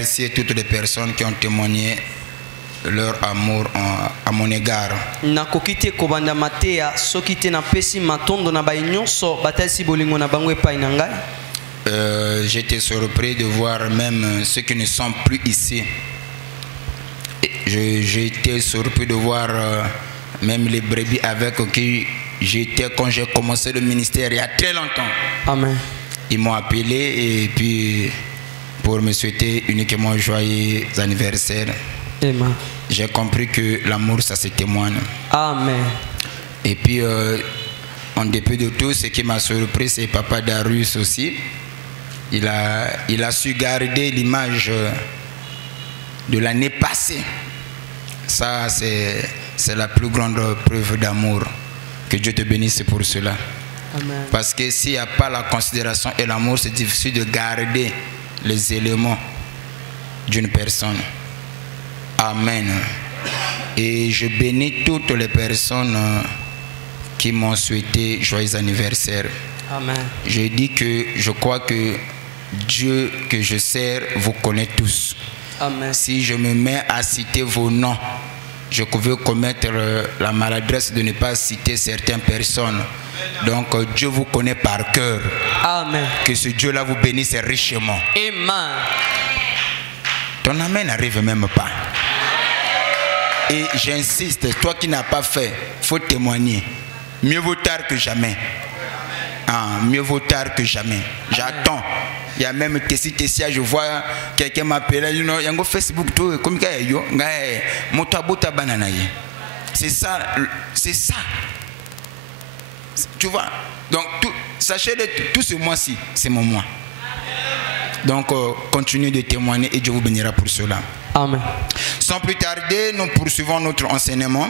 remercier toutes les personnes qui ont témoigné leur amour à mon égard. J'étais surpris de voir même ceux qui ne sont plus ici. J'ai été surpris de voir même les brebis avec qui j'étais quand j'ai commencé le ministère il y a très longtemps. Amen. Ils m'ont appelé et puis pour me souhaiter uniquement joyeux anniversaire. Amen. J'ai compris que l'amour ça se témoigne. Amen. Et puis en dépit de tout, ce qui m'a surpris, c'est Papa Darius aussi. Il a su garder l'image de l'année passée. Ça, c'est la plus grande preuve d'amour. Que Dieu te bénisse pour cela. Amen. Parce que s'il n'y a pas la considération et l'amour, c'est difficile de garder les éléments d'une personne. Amen. Et je bénis toutes les personnes qui m'ont souhaité joyeux anniversaire. Amen. Je dis que je crois que Dieu que je sers vous connaît tous. Amen. Si je me mets à citer vos noms, je pouvais commettre la maladresse de ne pas citer certaines personnes. Donc Dieu vous connaît par cœur. Amen. Que ce Dieu-là vous bénisse richement. Amen. Ton amen n'arrive même pas. Et j'insiste, toi qui n'as pas fait, il faut témoigner. Mieux vaut tard que jamais. Mieux vaut tard que jamais. J'attends. Il y a même Tessia, je vois quelqu'un m'appeler, il y a Facebook, tout, comme c'est ça, c'est ça. Tu vois. Donc, sachez-le, tout ce mois-ci, c'est mon mois. Donc, continuez de témoigner et Dieu vous bénira pour cela. Amen. Sans plus tarder, nous poursuivons notre enseignement.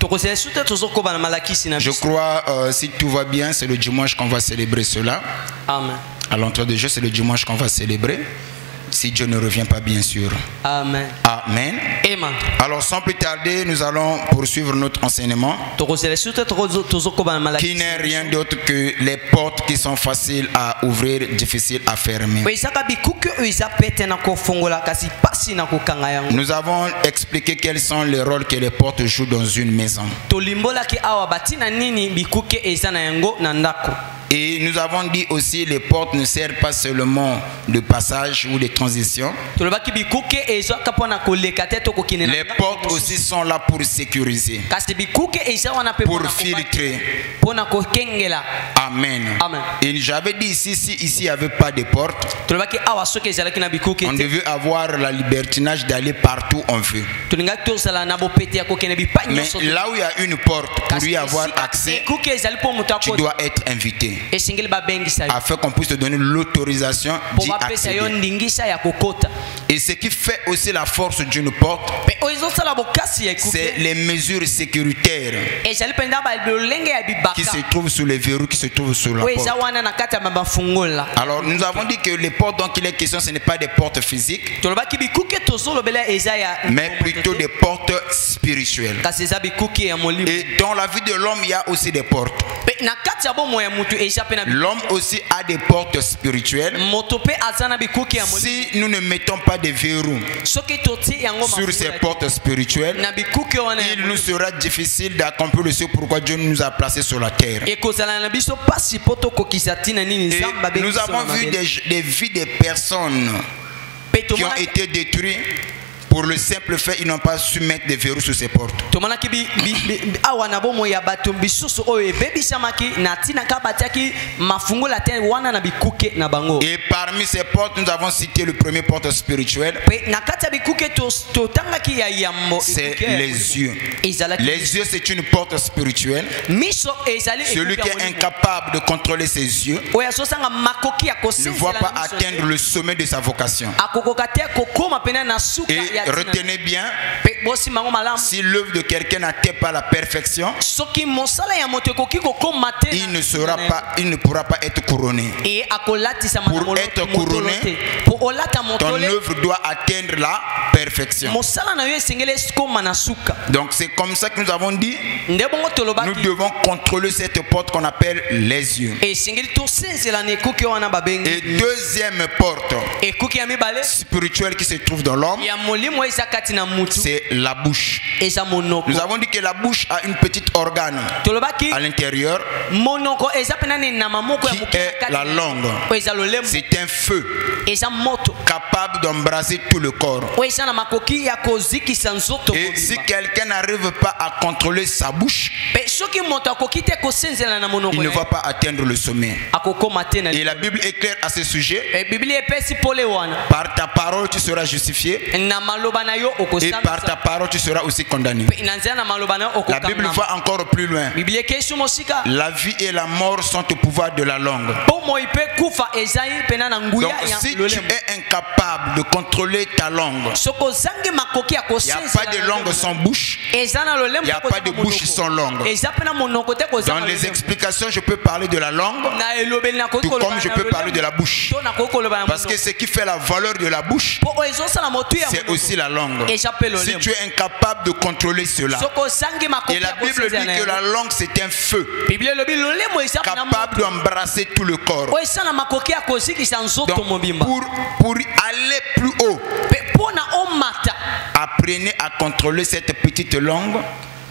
Je crois, si tout va bien, c'est le dimanche qu'on va célébrer cela. Amen. À l'entrée de jeu, c'est le dimanche qu'on va célébrer. Si Dieu ne revient pas, bien sûr. Amen. Amen. Amen. Alors, sans plus tarder, nous allons poursuivre notre enseignement. Qui n'est rien d'autre que les portes qui sont faciles à ouvrir, difficiles à fermer. Nous avons expliqué quels sont les rôles que les portes jouent dans une maison. Et nous avons dit aussi les portes ne servent pas seulement de passage ou de transition. Les portes aussi sont là pour sécuriser, pour filtrer. Amen. Amen. Et j'avais dit ici, si ici il n'y avait pas de porte, on devait avoir la libertinage d'aller partout on veut. Mais là où il y a une porte, pour y avoir accès, tu dois être invité. Afin qu'on puisse te donner l'autorisation d'y accéder. Et ce qui fait aussi la force d'une porte, c'est les mesures sécuritaires qui se trouvent sous les verrous, qui se trouvent sous la porte. Alors nous avons dit que les portes dont il est question, ce n'est pas des portes physiques, mais plutôt des portes spirituelles. Et dans la vie de l'homme, il y a aussi des portes. L'homme aussi a des portes spirituelles. Si nous ne mettons pas de verrous sur ces portes spirituelles, il nous sera difficile d'accomplir ce pourquoi Dieu nous a placés sur la terre. Et nous avons vu des vies de personnes qui ont été détruites pour le simple fait ils n'ont pas su mettre des verrous sur ces portes. Et parmi ces portes, nous avons cité le premier porte spirituel. C'est les yeux. Les yeux, c'est une porte spirituelle. Celui qui est incapable de contrôler ses yeux ne voit pas atteindre le sommet de sa vocation. Et retenez bien, si l'œuvre de quelqu'un n'atteint pas la perfection, il ne pourra pas être couronné. Pour être couronné, ton œuvre doit atteindre la perfection. mosala na yo esengeli ekoma na suka. Donc c'est comme ça que nous avons dit, nde bongo nous tolobaki devons contrôler cette porte qu'on appelle les yeux. esengeli tosenzela na ekuke wana babengi. Et deuxième porte ekuke ya mibale spirituelle qui se trouve dans l'homme, ya molimo eza kati na mutu c'est la bouche. eza monoko. Nous avons dit que la bouche a une petite organe tolobaki à l'intérieur monoko eza pena ne na mamoko ya qui moke est la langue. o eza lolemo C'est un feu eza moto capable d'embraser tout le corps. o eza na makoki ya kozikisa nzoto Et si mobimba. quelqu'un n'arrive pas à contrôler sa bouche, Pe soki moto akoki te kosenzela na monoko il ne na va ye, pas atteindre le sommet. akokoma te na Et la Bible est claire à ce sujet. biblia epesi pole wana Par ta parole, tu seras justifié. na maloba na yo Et par ta okosambisa parole, tu seras aussi condamné. pe na nzela na maloba na yo La Bible okokangama. va encore plus loin. biblia ekesi mosika La vie et la mort sont au pouvoir de la langue. bomoi mpe kufa ezali pena na Donc nguya ya si tu lolemo. es incapable de contrôler ta langue, soki ozangi makoki ya il n'y a pas kosenzela de na langue lolemo sans bouche. eza na lolemo Il n'y a te pas kozanga de bouche monoko. sans langue. eza pena monoko te Dans kozanga les lolemo. explications, je peux parler de la langue, na elobeli nakoki tout koloba comme je na peux lolemo, parler de la bouche. to nakoki koloba na Parce que monoko. ce qui fait la valeur de la bouche, po oyo ezosala motu ya c'est monoko. aussi la langue. eza pe Si lolemo. tu es incapable de contrôler cela, soki ozangi makoki et la ya Bible dit kosenzela na que yango. la langue c'est un feu biblia elobi lolemo eza pena capable d'embrasser tout le corps. oyo eza na makoki ya kozikisa nzoto Donc mobimba. pour aller plus haut, Pe mpo na omata apprenez à contrôler cette petite langue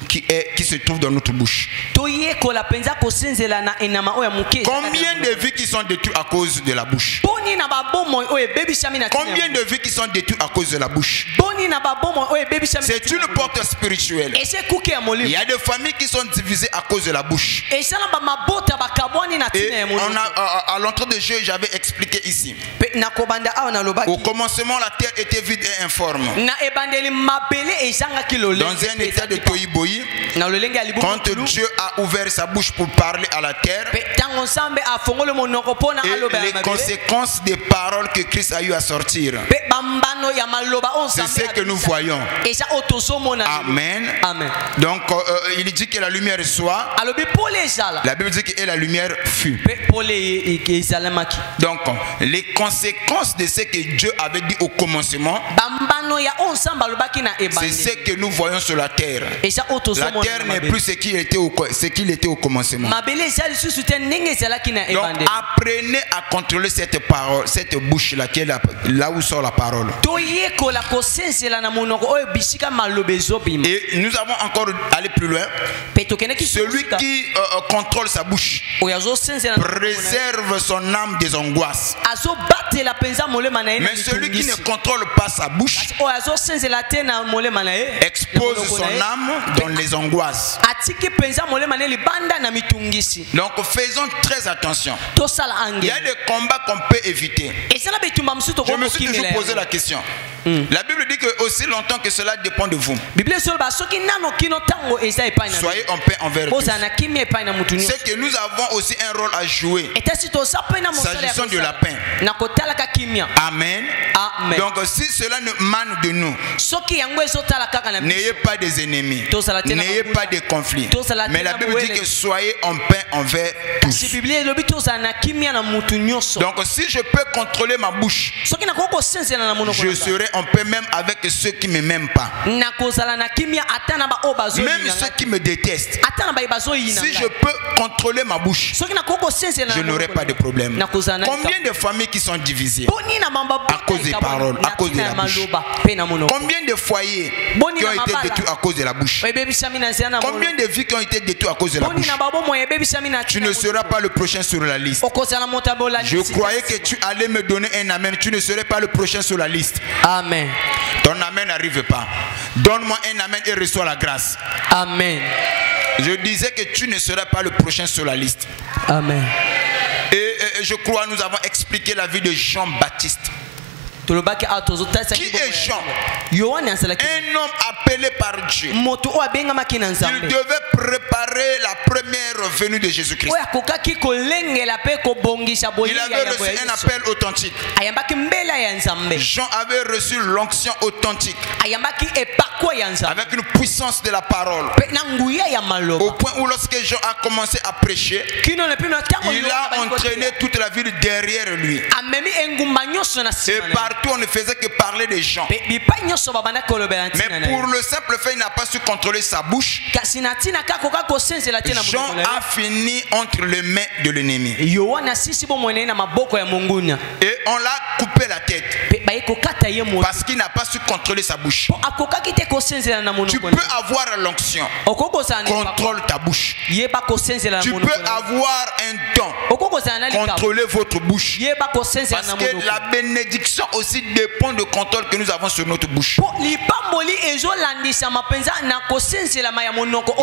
qui se trouve dans notre bouche. toyekola mpenza kosenzela na enama oyo ya moke eza kati na Combien de monoko. vies qui sont détruites à cause de la bouche? boni na babomoi oyo ebebisami na tina ya Combien de vies qui sont détruites à cause de la bouche? boni na babomoi oyo ebebisami na C'est tina une ya porte spirituelle. eza ekuke ya Il molimo y a des familles qui sont divisées à cause de la bouche. eza na bamabota bakabwani na Et tina ya on molimo. à l'entrée de jeu, j'avais expliqué ici. Pe na kobanda awa Au nalobaki commencement, la terre était vide et informe. na ebandeli mabele ezangaki lolenge Dans un pe état de ezalaki pa- toyi-boyi, na lolenge ya libumu quand tulu, Dieu a ouvert sa bouche pour parler à la terre, pe ntango nzambe afongoli monoko mpo na et aloba ya les mabele conséquences des paroles que Christ a eu à sortir, pe bambano ya maloba oyo c'est nzambe ce que nous abimisa. voyons. eza oyo tozomona lelo. Amen. amen Donc, il dit que la lumière soit, alobi pole ezala la Bible dit que la lumière fut. pe pole ezalamaki Donc, les conséquences de ce que Dieu avait dit au commencement, bambano ya oyo nzambe alobaki na c'est ce ebandeli que nous voyons sur la terre. eza oyo La tozomona terre na n'est mabele. plus ce qu'il était au commencement. mabele eza lisusu te ndenge ezalaki na Donc, ebandeli apprenez à contrôler cette parole, cette bouche-là, qui est là où sort la parole. toyekola kosenzela na monoko oyo bisika maloba ezobima Et nous avons encore allé plus loin. pe tokendaki Celui qui contrôle sa bouche oyo azosenzela na monoko na ye. préserve son âme des angoisses. azobatela mpenza molema na ye na Mais celui qui ne mitungisi contrôle pas sa bouche oyo azosenzela te na molema na ye expose na monoko son na ye, âme dans les angoisses. atiki mpenza molema na ye libanda na mitungisi Donc faisons très attention. tosala Il y a angele des combats qu'on peut éviter. eza na bitumba mosusu Je me suis toujours tokokokimela posé la question. La Bible dit que aussi longtemps que cela dépend de vous, biblia esoloba soki nano kino ntango eza epai na soyez en paix envers tous. kozala na kimia epai na mutu nyonso C'est que nous avons aussi un rôle à jouer etasi toza mpe na mosala ya s'agissant du kosala. lapin. na kotalaka kimia Amen. amen Donc si cela ne mane de nous, soki yango ezotala kaka na biso n'ayez pas des ennemis, Tozala te na n'ayez mabula. pas de conflits. Tozala te Mais la na Bible dit bowele. que soyez en paix envers kasi tous. biblia elobi tozala na kimia na mutu nyonso Donc si je peux contrôler ma bouche, soki nakoki kosenzela na monoko je na ngai, serai en paix même avec ceux qui ne m'aiment pas. nakozala na kimia ata na baoyo Même bazoyina ceux ngai qui me détestent. ata na baye bazoyina Si je ngai peux contrôler ma bouche, soki nakoki kosenzela je na n'aurai monoko pas na de ngai, problème. nakozala na Combien de familles qui sont divisées? boni na mamba À cause des paroles, à cause de la bouche. maloba mpe na monoko Combien de foyers Boni qui ont na été mabala. détruits à cause de la bouche? ebebisami na nzela na Combien de vies qui ont été détruites à cause de la boni bouche? na babomoi ebebisami na Tu ne seras pas le prochain sur la liste. okozala moto abola Je croyais que tu allais me donner un amen. Tu ne serais pas le prochain sur la liste. amen Ton amen n'arrive pas. Donne-moi un amen et reçois la grâce. amen Je disais que tu ne seras pas le prochain sur la liste. amen Et je crois nous avons expliqué la vie de Jean-Baptiste. tolobaki awa tozotalisa Qui est Jean? yohane azalaki Un homme appelé par Dieu. moto oyo abengamaki na Il nzambe devait préparer la première venue de Jésus-Christ. oyo akokaki kolengela mpe kobongisa Il boyei ya avait yambo ya reçu un yesu appel authentique. ayambaki mbela ya nzambe Jean avait reçu l'onction authentique ayambaki epakwa ya nzambe avec une puissance de la parole. mpe na nguya ya Au maloba point où lorsque Jean a commencé à prêcher, kino lepimi na ntango il a entraîné toute la ville derrière lui. amemi engumba nyonso na Et nsima na ye. partout partout on ne faisait que parler des gens. Mais pour le simple fait, il n'a pas su contrôler sa bouche. Jean a fini entre les mains de l'ennemi. Et on l'a coupé la tête. Parce qu'il n'a pas su contrôler sa bouche. Tu peux avoir l'onction. Contrôle ta bouche. Tu peux avoir un don. Contrôlez votre bouche. Parce que la bénédiction aussi dépend du contrôle que nous avons sur notre bouche. Il y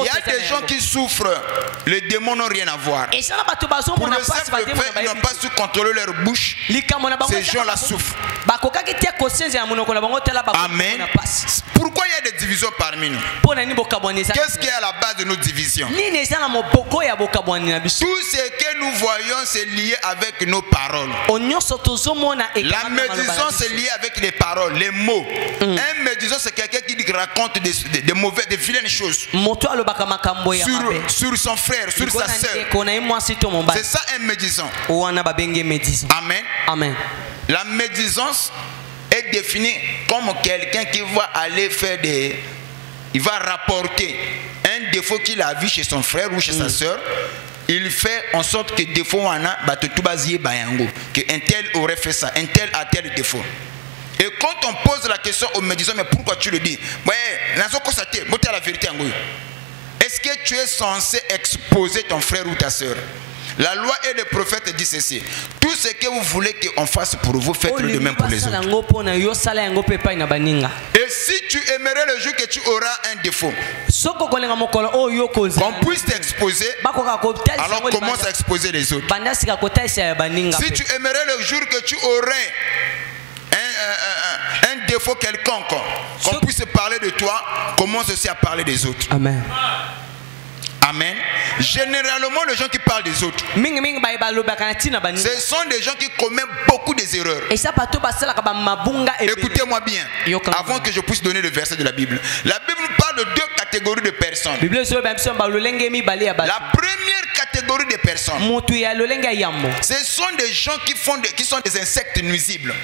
a des gens qui souffrent. Les démons n'ont rien à voir. Pour le simple fait, ils n'ont pas su contrôler leur bouche. Ces gens-là souffrent. Amen. Pourquoi il y a des divisions parmi nous? Qu'est-ce qui est à la base de nos divisions? Tout ce que nous voyons, c'est lié avec nos paroles. La médisance est liée avec les paroles, les mots. Un médisant, c'est quelqu'un qui raconte des mauvaises, des vilaines choses sur son frère, sur sa soeur. C'est ça un médisant. Amen. Amen. La médisance est définie comme quelqu'un qui va aller faire il va rapporter un défaut qu'il a vu chez son frère ou chez sa soeur. Il fait en sorte que défaut on a que un tel aurait fait ça, un tel a tel défaut. Et quand on pose la question au médisant, mais pourquoi tu le dis? La vérité. Est-ce que tu es censé exposer ton frère ou ta soeur? La loi et les prophètes disent ceci: tout ce que vous voulez qu'on fasse pour vous, faites-le de même pour les autres. Et si tu aimerais le jour que tu auras un défaut, qu'on puisse t'exposer, alors commence à exposer les autres. Si tu aimerais le jour que tu aurais un défaut quelconque, qu'on puisse parler de toi, commence aussi à parler des autres. Amen. Amen. Généralement, les gens qui parlent des autres, ce sont des gens qui commettent beaucoup des erreurs. Écoutez-moi bien, avant que je puisse donner le verset de la Bible. La Bible nous parle de deux catégories de personnes. La première catégorie de personnes, ce sont des gens qui sont des insectes nuisibles.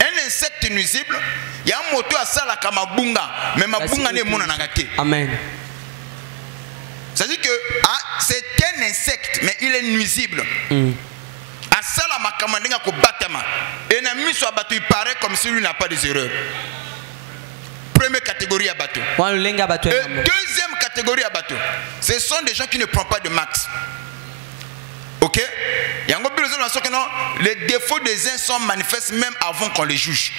Un insecte nuisible, il y a un moto à ça la kamabunga, mais mabunga n'est mon anagate. Amen. C'est-à-dire que c'est un insecte, mais il est nuisible. À ça la makamandinga ko batama. Et il paraît comme si lui n'a pas des erreurs. Première catégorie à bateau. Et deuxième catégorie à bateau, ce sont des gens qui ne prennent pas de max. Ok? Les défauts des uns sont manifestes même avant qu'on les juge.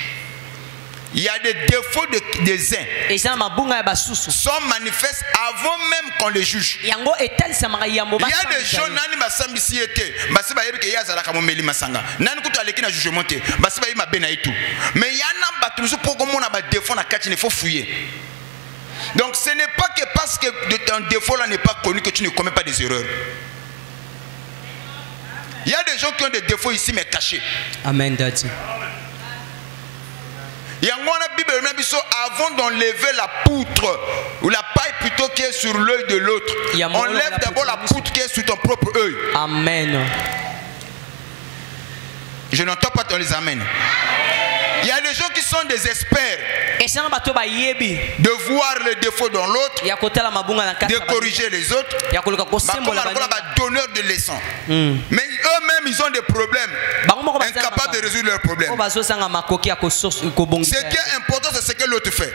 Il y a des défauts des uns sont manifestes avant même qu'on les juge. Il y a des gens qui mais il y a des défauts il faut fouiller. Donc ce n'est pas que parce que ton défaut là n'est pas connu que tu ne commets pas des erreurs. Il y a des gens qui ont des défauts ici mais cachés. Amen, Daddy. Avant d'enlever la poutre ou la paille plutôt qui est sur l'œil de l'autre, enlève d'abord la poutre qui est sur ton propre œil. Amen. Je n'entends pas ton les amens. Il y a des gens qui sont des experts de voir les défauts dans l'autre, de corriger les autres, donneurs de leçons. Mais eux-mêmes ils ont des problèmes, incapables de résoudre leurs problèmes. Ce qui est important, c'est ce que l'autre fait.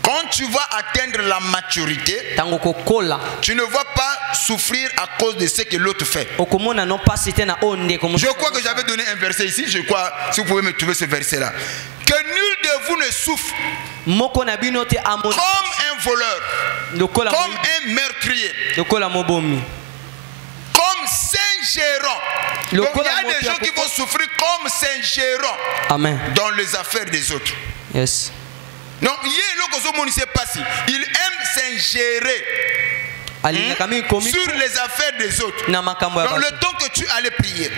Quand tu vas atteindre la maturité, tu ne vas pas souffrir à cause de ce que l'autre fait. Je crois que j'avais donné un verset ici. Je crois, si vous pouvez me trouver ce verset-là. Que nul de vous ne souffre comme un voleur, comme un meurtrier, comme Saint-Gérant. Donc il y a des gens qui vont souffrir comme Saint-Gérant dans les affaires des autres. Yes. Non, il aime s'ingérer sur les affaires des autres. Donc le temps que tu allais prier,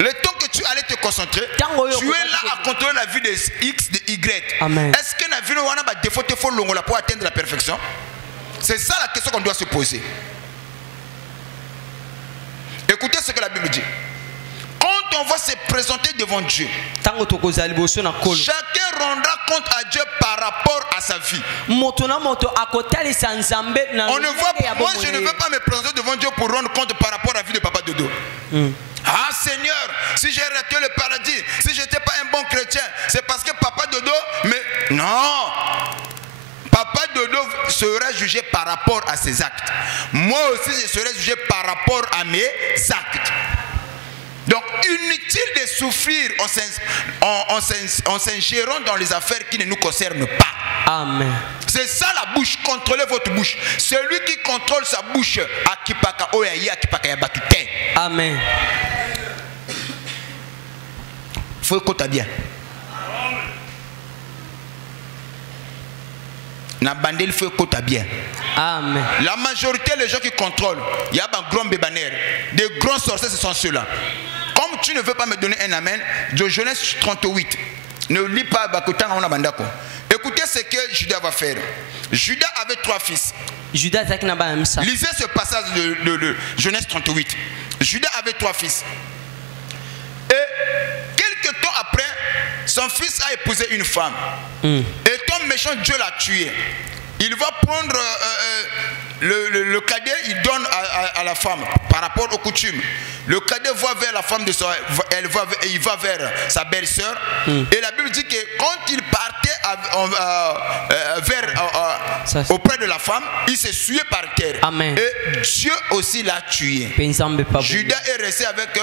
le temps que tu allais te concentrer, tu es là à contrôler la vie de X, de Y. Est-ce que la vie a des défauts pour atteindre la perfection? C'est ça la question qu'on doit se poser. Écoutez ce que la Bible dit. Quand on va se présenter devant Dieu, chacun rendra compte à Dieu par rapport à sa vie. On ne voit pas, moi je ne veux pas me présenter devant Dieu pour rendre compte par rapport à la vie de Papa Dodo. Ah Seigneur, si j'ai raté le paradis, si je n'étais pas un bon chrétien, c'est parce que Papa Dodo, mais non. Papa Dodo sera jugé par rapport à ses actes. Moi aussi je serai jugé par rapport à mes actes. Donc inutile de souffrir en s'ingérant dans les affaires qui ne nous concernent pas. Amen. C'est ça la bouche, contrôlez votre bouche. Celui qui contrôle sa bouche, akipaka oyaye akipaka yabatute. Amen. Faut écouter bien. Na bandel faut écouter bien. Amen. La majorité des gens qui contrôlent, il y a un grand bébanère. Des grands sorciers, ce sont ceux-là. Comme tu ne veux pas me donner un amen, de Genèse 38, ne lis pas Bakotan on a bandako. Écoutez ce que Judas va faire. Judas avait 3 fils. Lisez ce passage de Genèse 38. Judas avait 3 fils. Et quelques temps après, son fils a épousé une femme. Et ton méchant Dieu l'a tué. Il va prendre le cadet, il donne à la femme par rapport aux coutumes. Le cadet va vers la femme de son, il va vers sa belle-sœur. Et la Bible dit que quand il partait auprès de la femme, il s'est sué par terre. Amen. Et Dieu aussi l'a tué. Judas est resté avec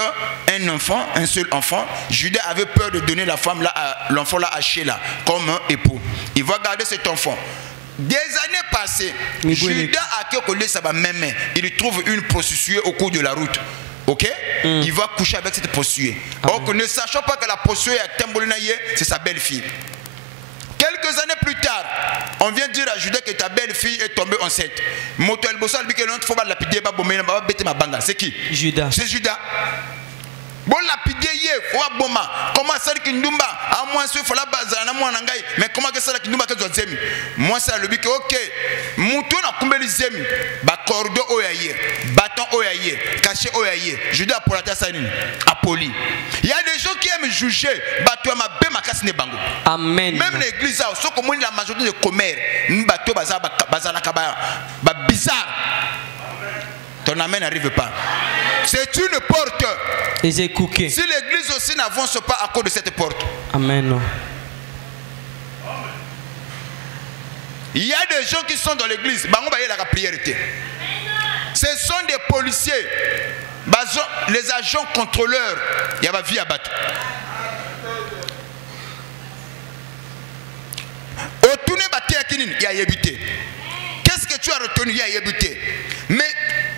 un enfant, un seul enfant. Judas avait peur de donner l'enfant là à Sheila comme époux. Il va garder cet enfant. Des années passées, Judas a collé sa main. Il trouve une prostituée au cours de la route. Ok? Il va coucher avec cette prostituée. Donc, ne sachant pas que la prostituée est c'est sa belle-fille. Quelques années plus tard, on vient dire à Judas que ta belle-fille est tombée enceinte. C'est qui? Judas. C'est Judas. Bon lapidé comment ça qui ndumba à moi ce faut la base na moi nangai mais comment que ça qui ndumba que zemi moi ça le bike OK muto na kumbeli zemi ba cordo oyaye bâton oyaye caché oyaye Judas pour la tassani apoli. Il y a des gens qui aiment juger bato ma be makasi ne bango. Amen. Même l'église a ce comme la majorité de commères bato bazala kaba ba bizarre. Ton amen n'arrive pas. C'est une porte. Si l'église aussi n'avance pas à cause de cette porte. Amen. Il y a des gens qui sont dans l'église. Ce sont des policiers. Les agents contrôleurs. Il y a ma vie à battre. Il y a évité. Qu'est-ce que tu as retenu? Il y a évité. Mais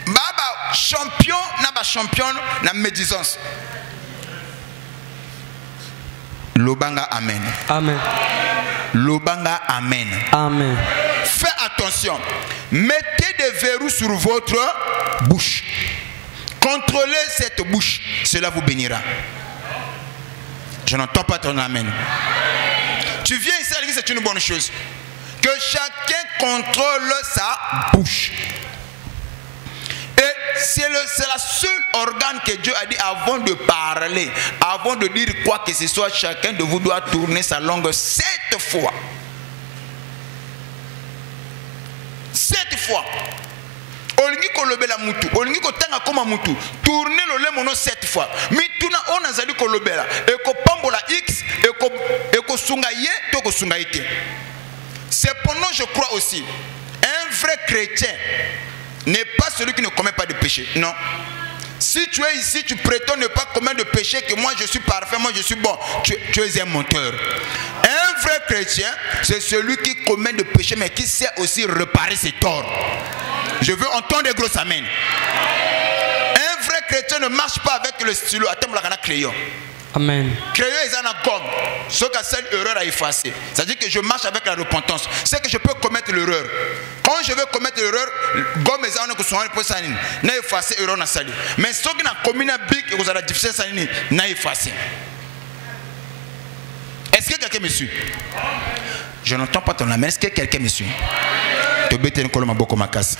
Baba champion n'a championne na médisance. Lobanga amen. Amen. Lobanga amen. Amen. Faites attention. Mettez des verrous sur votre bouche. Contrôlez cette bouche. Cela vous bénira. Je n'entends pas ton amen. Tu viens ici à l'église, c'est une bonne chose. Que chacun contrôle sa bouche. C'est la seule organe que Dieu a dit avant de parler, avant de dire quoi que ce soit, chacun de vous doit tourner sa langue 7 fois. 7 fois. Olingi kolobela mutu, olingi kotanga koma mutu, tournez le lemono 7 fois. Mituna on azali kolobela, eko pambola X, eko sunga ye, toko sunga ite. Cependant, je crois aussi, un vrai chrétien n'est pas celui qui ne commet pas de péché. Non. Si tu es ici, tu prétends ne pas commettre de péché, que moi je suis parfait, moi je suis bon, tu es un menteur. Un vrai chrétien, c'est celui qui commet de péché, mais qui sait aussi réparer ses torts. Je veux entendre des gros amen. Un vrai chrétien ne marche pas avec le stylo. Attends, la crayon. Amen. Crayon est un gomme. Ce que seule erreur à effacer. C'est-à-dire que je marche avec la repentance. C'est que je peux commettre l'erreur. Quand je veux commettre l'erreur, gomme est un que pour ça n'a effacé erreur na sali. Mais ce qui n'a commis un big et vous avez difficile ça n'a effacé. Est-ce que quelqu'un me suit? Je n'entends pas ton amen. Est-ce que quelqu'un me suit? Te bête une colombe beaucoup ma casse.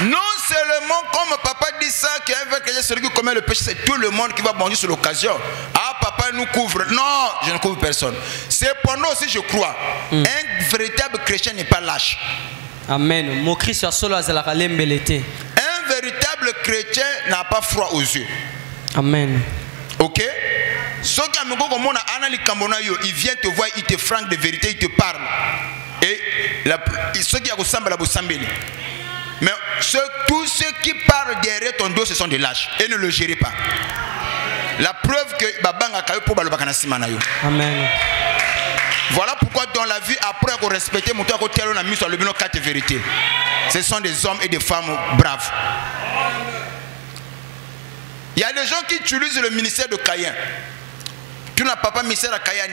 Non seulement comme papa dit ça, qu'il y a un chrétien, celui qui commet le péché, c'est tout le monde qui va bondir sur l'occasion. Ah, papa nous couvre. Non, je ne couvre personne. Cependant aussi, je crois, un véritable chrétien n'est pas lâche. Amen. Mon Christ a solo azalaka lembelete. Un véritable chrétien n'a pas froid aux yeux. Amen. Ok? Ceux qui il vient te voir, il te franque de vérité, il te parle. Et ceux qui ressemblent à la Boussambeli. Mais tous ceux qui parlent derrière ton dos, ce sont des lâches. Et ne le gérez pas. La preuve que Babanga Kayo pour Balobakana Simanayo. Amen. Voilà pourquoi dans la vie, après qu'on respecte, mon tour on a mis sur le bilan 4 vérités. Ce sont des hommes et des femmes braves. Il y a des gens qui utilisent le ministère de Caïn. Tu n'as pas ministère à Caïn.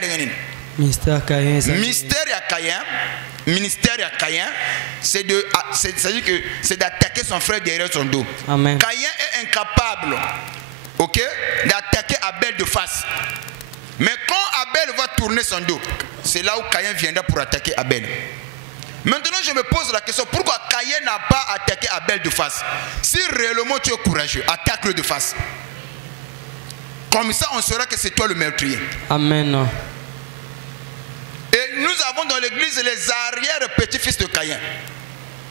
Ministère Caïn. Ministère à Caïn, c'est d'attaquer son frère derrière son dos. Amen. Caïn est incapable, ok, d'attaquer Abel de face. Mais quand Abel va tourner son dos, c'est là où Caïn viendra pour attaquer Abel. Maintenant, je me pose la question, pourquoi Caïn n'a pas attaqué Abel de face? Si réellement tu es courageux, attaque-le de face. Comme ça, on saura que c'est toi le meurtrier. Amen. Et nous avons dans l'église les arrière-petits-fils de Caïn.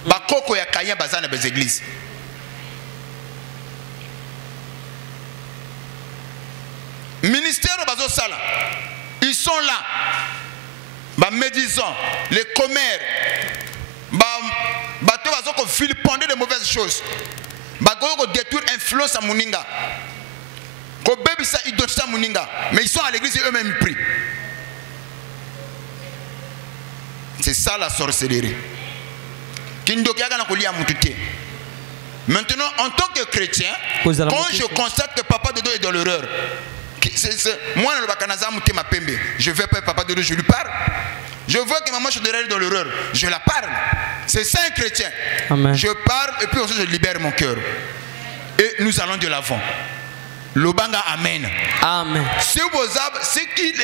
Bakoko ya Caïn bazana des églises. Ministère de Bazo Sala, ils sont là. Bah médisants, les commères, bah bateau bazoko vilipender de mauvaises choses. Bah go détruire influence à Muninga. Ko baby ça identité à Muninga, mais ils sont à l'église et eux-mêmes prient. C'est ça la sorcellerie. Maintenant, en tant que chrétien, quand je constate que Papa Dodo est dans l'erreur, moi, je vais pas Papa Dodo, je lui parle. Je vois que maman Chodera est dans l'erreur, je la parle. C'est ça un chrétien. Amen. Je parle et puis ensuite je libère mon cœur. Et nous allons de l'avant. Lobanga amen. Amen. Si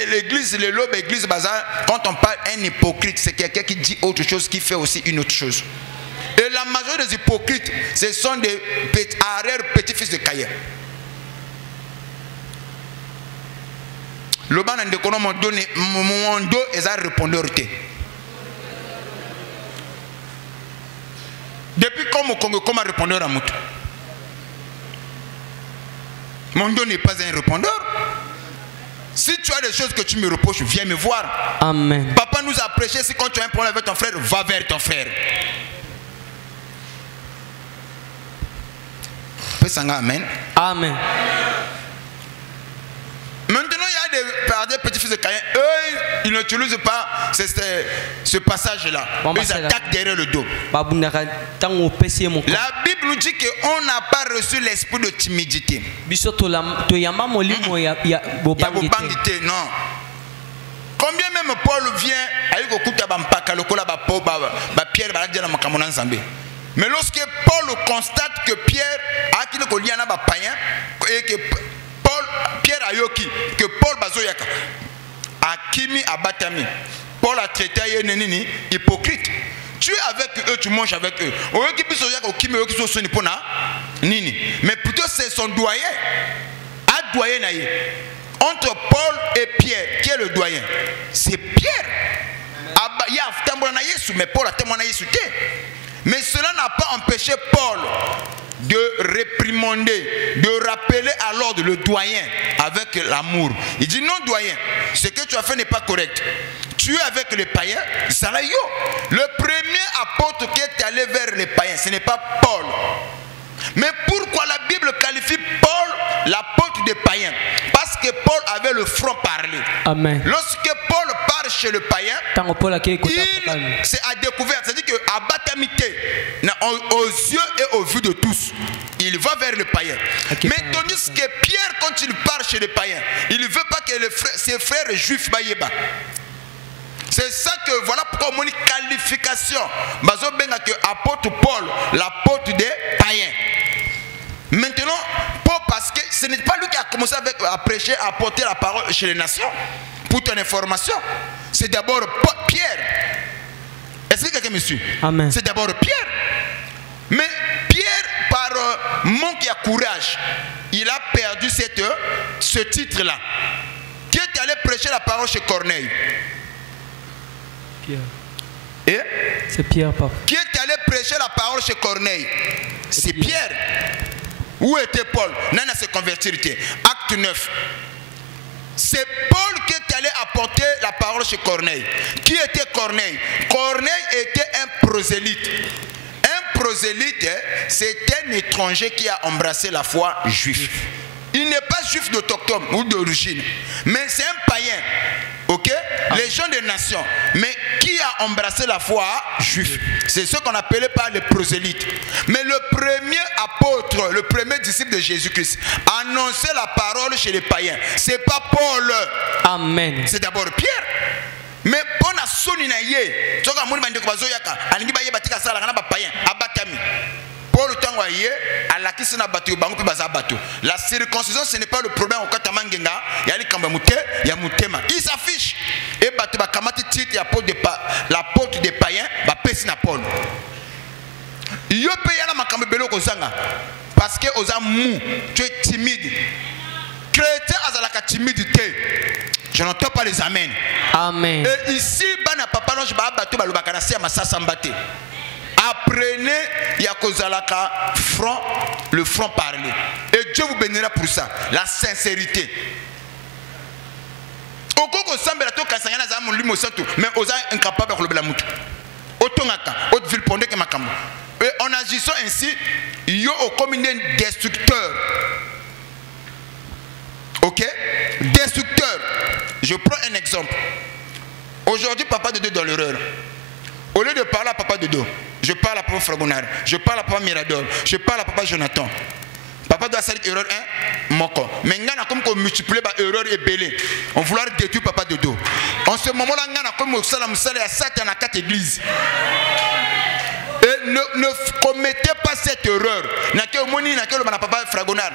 l'église, les lobes, l'église bazar, quand on parle un hypocrite, c'est quelqu'un qui dit autre chose, qui fait aussi une autre chose. Et la majorité des hypocrites, ce sont des arrière-petits-fils de Caïn. Lobanga ndekono mon dos est un répondeur. Depuis quand mon Congo comme un répondeur à Moutou? Mon dos n'est pas un répondeur. Si tu as des choses que tu me reproches, viens me voir. Amen. Papa nous a prêché, si quand tu as un problème avec ton frère, va vers ton frère. Amen. Amen. Maintenant, il y a des petits-fils de Caïn. Eux, ils n'utilisent pas ce passage-là. Ils attaquent derrière le dos. La Bible nous dit qu'on n'a pas reçu l'esprit de timidité. Non. Combien même Paul vient avec Pierre. Mais lorsque Paul constate que Pierre a quitté le lien à païen et que Pierre Ayoki, que Paul Bazoyaka, Akimi Abatami, Paul a traité hypocrite. Tu es avec eux, tu manges avec eux. Mais plutôt c'est son doyen. Un doyen entre Paul et Pierre, qui est le doyen? C'est Pierre. Il y a mais Paul a témoigné. Mais cela n'a pas empêché Paul de réprimander, de rappeler à l'ordre le doyen avec l'amour. Il dit non doyen, ce que tu as fait n'est pas correct. Tu es avec les païens, Zalayo. Le premier apôtre qui est allé vers les païens, ce n'est pas Paul. Mais pourquoi la Bible qualifie Paul l'apôtre des païens? Parce que Paul avait le front parlé. Amen. Lorsque Paul part chez le païen, c'est à découvert. C'est-à-dire qu'à Batamité, aux yeux et aux vues de tous, il va vers le païen. Okay. Mais tandis que Pierre, quand il part chez le païen, il ne veut pas que ses frères juifs baïeba. C'est ça que voilà pourquoi on a une qualification. Apôtre Paul, l'apôtre des païens. Maintenant, Paul, parce que ce n'est pas lui qui a commencé à prêcher, à porter la parole chez les nations. Pour ton information, c'est d'abord Pierre. Est-ce que quelqu'un me suit? Amen. C'est d'abord Pierre. Mais Pierre, par manque de courage, il a perdu ce titre-là. Qui est allé prêcher la parole chez Corneille? Pierre. Et C'est Pierre, papa. Qui est allé prêcher la parole chez Corneille? C'est Pierre. Où était Paul? Nana se convertir. Acte 9. C'est Paul qui est allé apporter la parole chez Corneille. Qui était Corneille? Corneille était un prosélyte. Un prosélyte, c'est un étranger qui a embrassé la foi juive. Il n'est pas juif d'autochtone ou d'origine, mais c'est un païen. Ok? Les gens des nations. Mais qui a embrassé la foi juive? C'est ce qu'on appelait par les prosélytes. Mais le premier apôtre, le premier disciple de Jésus-Christ, annonçait la parole chez les païens. C'est pas Paul. Amen. C'est d'abord Pierre. Mais pour la soninaye, tu vois mon bande ko bazoyaka, alingi baye batika sala kana ba païen, abatami. Paul tangoye, alakisi na batu bango pe baza batu. La circoncision ce n'est pas le problème au katama ngenga, ya likamba mute, ya mutema. Il s'affiche et batu ba kamati titre ya l'apôtre des païens, ba pesi na Paul. Yo pe yana makambe belo ko zanga parce que oza mou, tu es timide. Chrétien azalaka timidité. Je n'entends pas les amen. Amen. Et ici, bana papa non je ba bato ba lobaka na se masasa mbate. Apprenez Yakozalaka front, le front parler. Et Dieu vous bénira pour ça. La sincérité. Okoko sambela to kasangana za mon limo sato, mais osa incapable de le mutu. Otongaka, haute ville pondé que makambo. Et en agissant ainsi, yo au communé destructeur. Ok? Destructeur. Je prends un exemple. Aujourd'hui, papa de deux dans l'erreur. Au lieu de parler à papa de dos, je parle à papa Fragonard, je parle à papa Mirador, je parle à papa Jonathan. Papa doit faire erreur 1, moko. Mais on a comme qu'on multiplie par erreur et belé. On vouloir détruire papa de dos. En ce moment-là, on a comme au salam à Satan à 4 églises. Et ne commettez pas cette erreur. Papa Fragonard,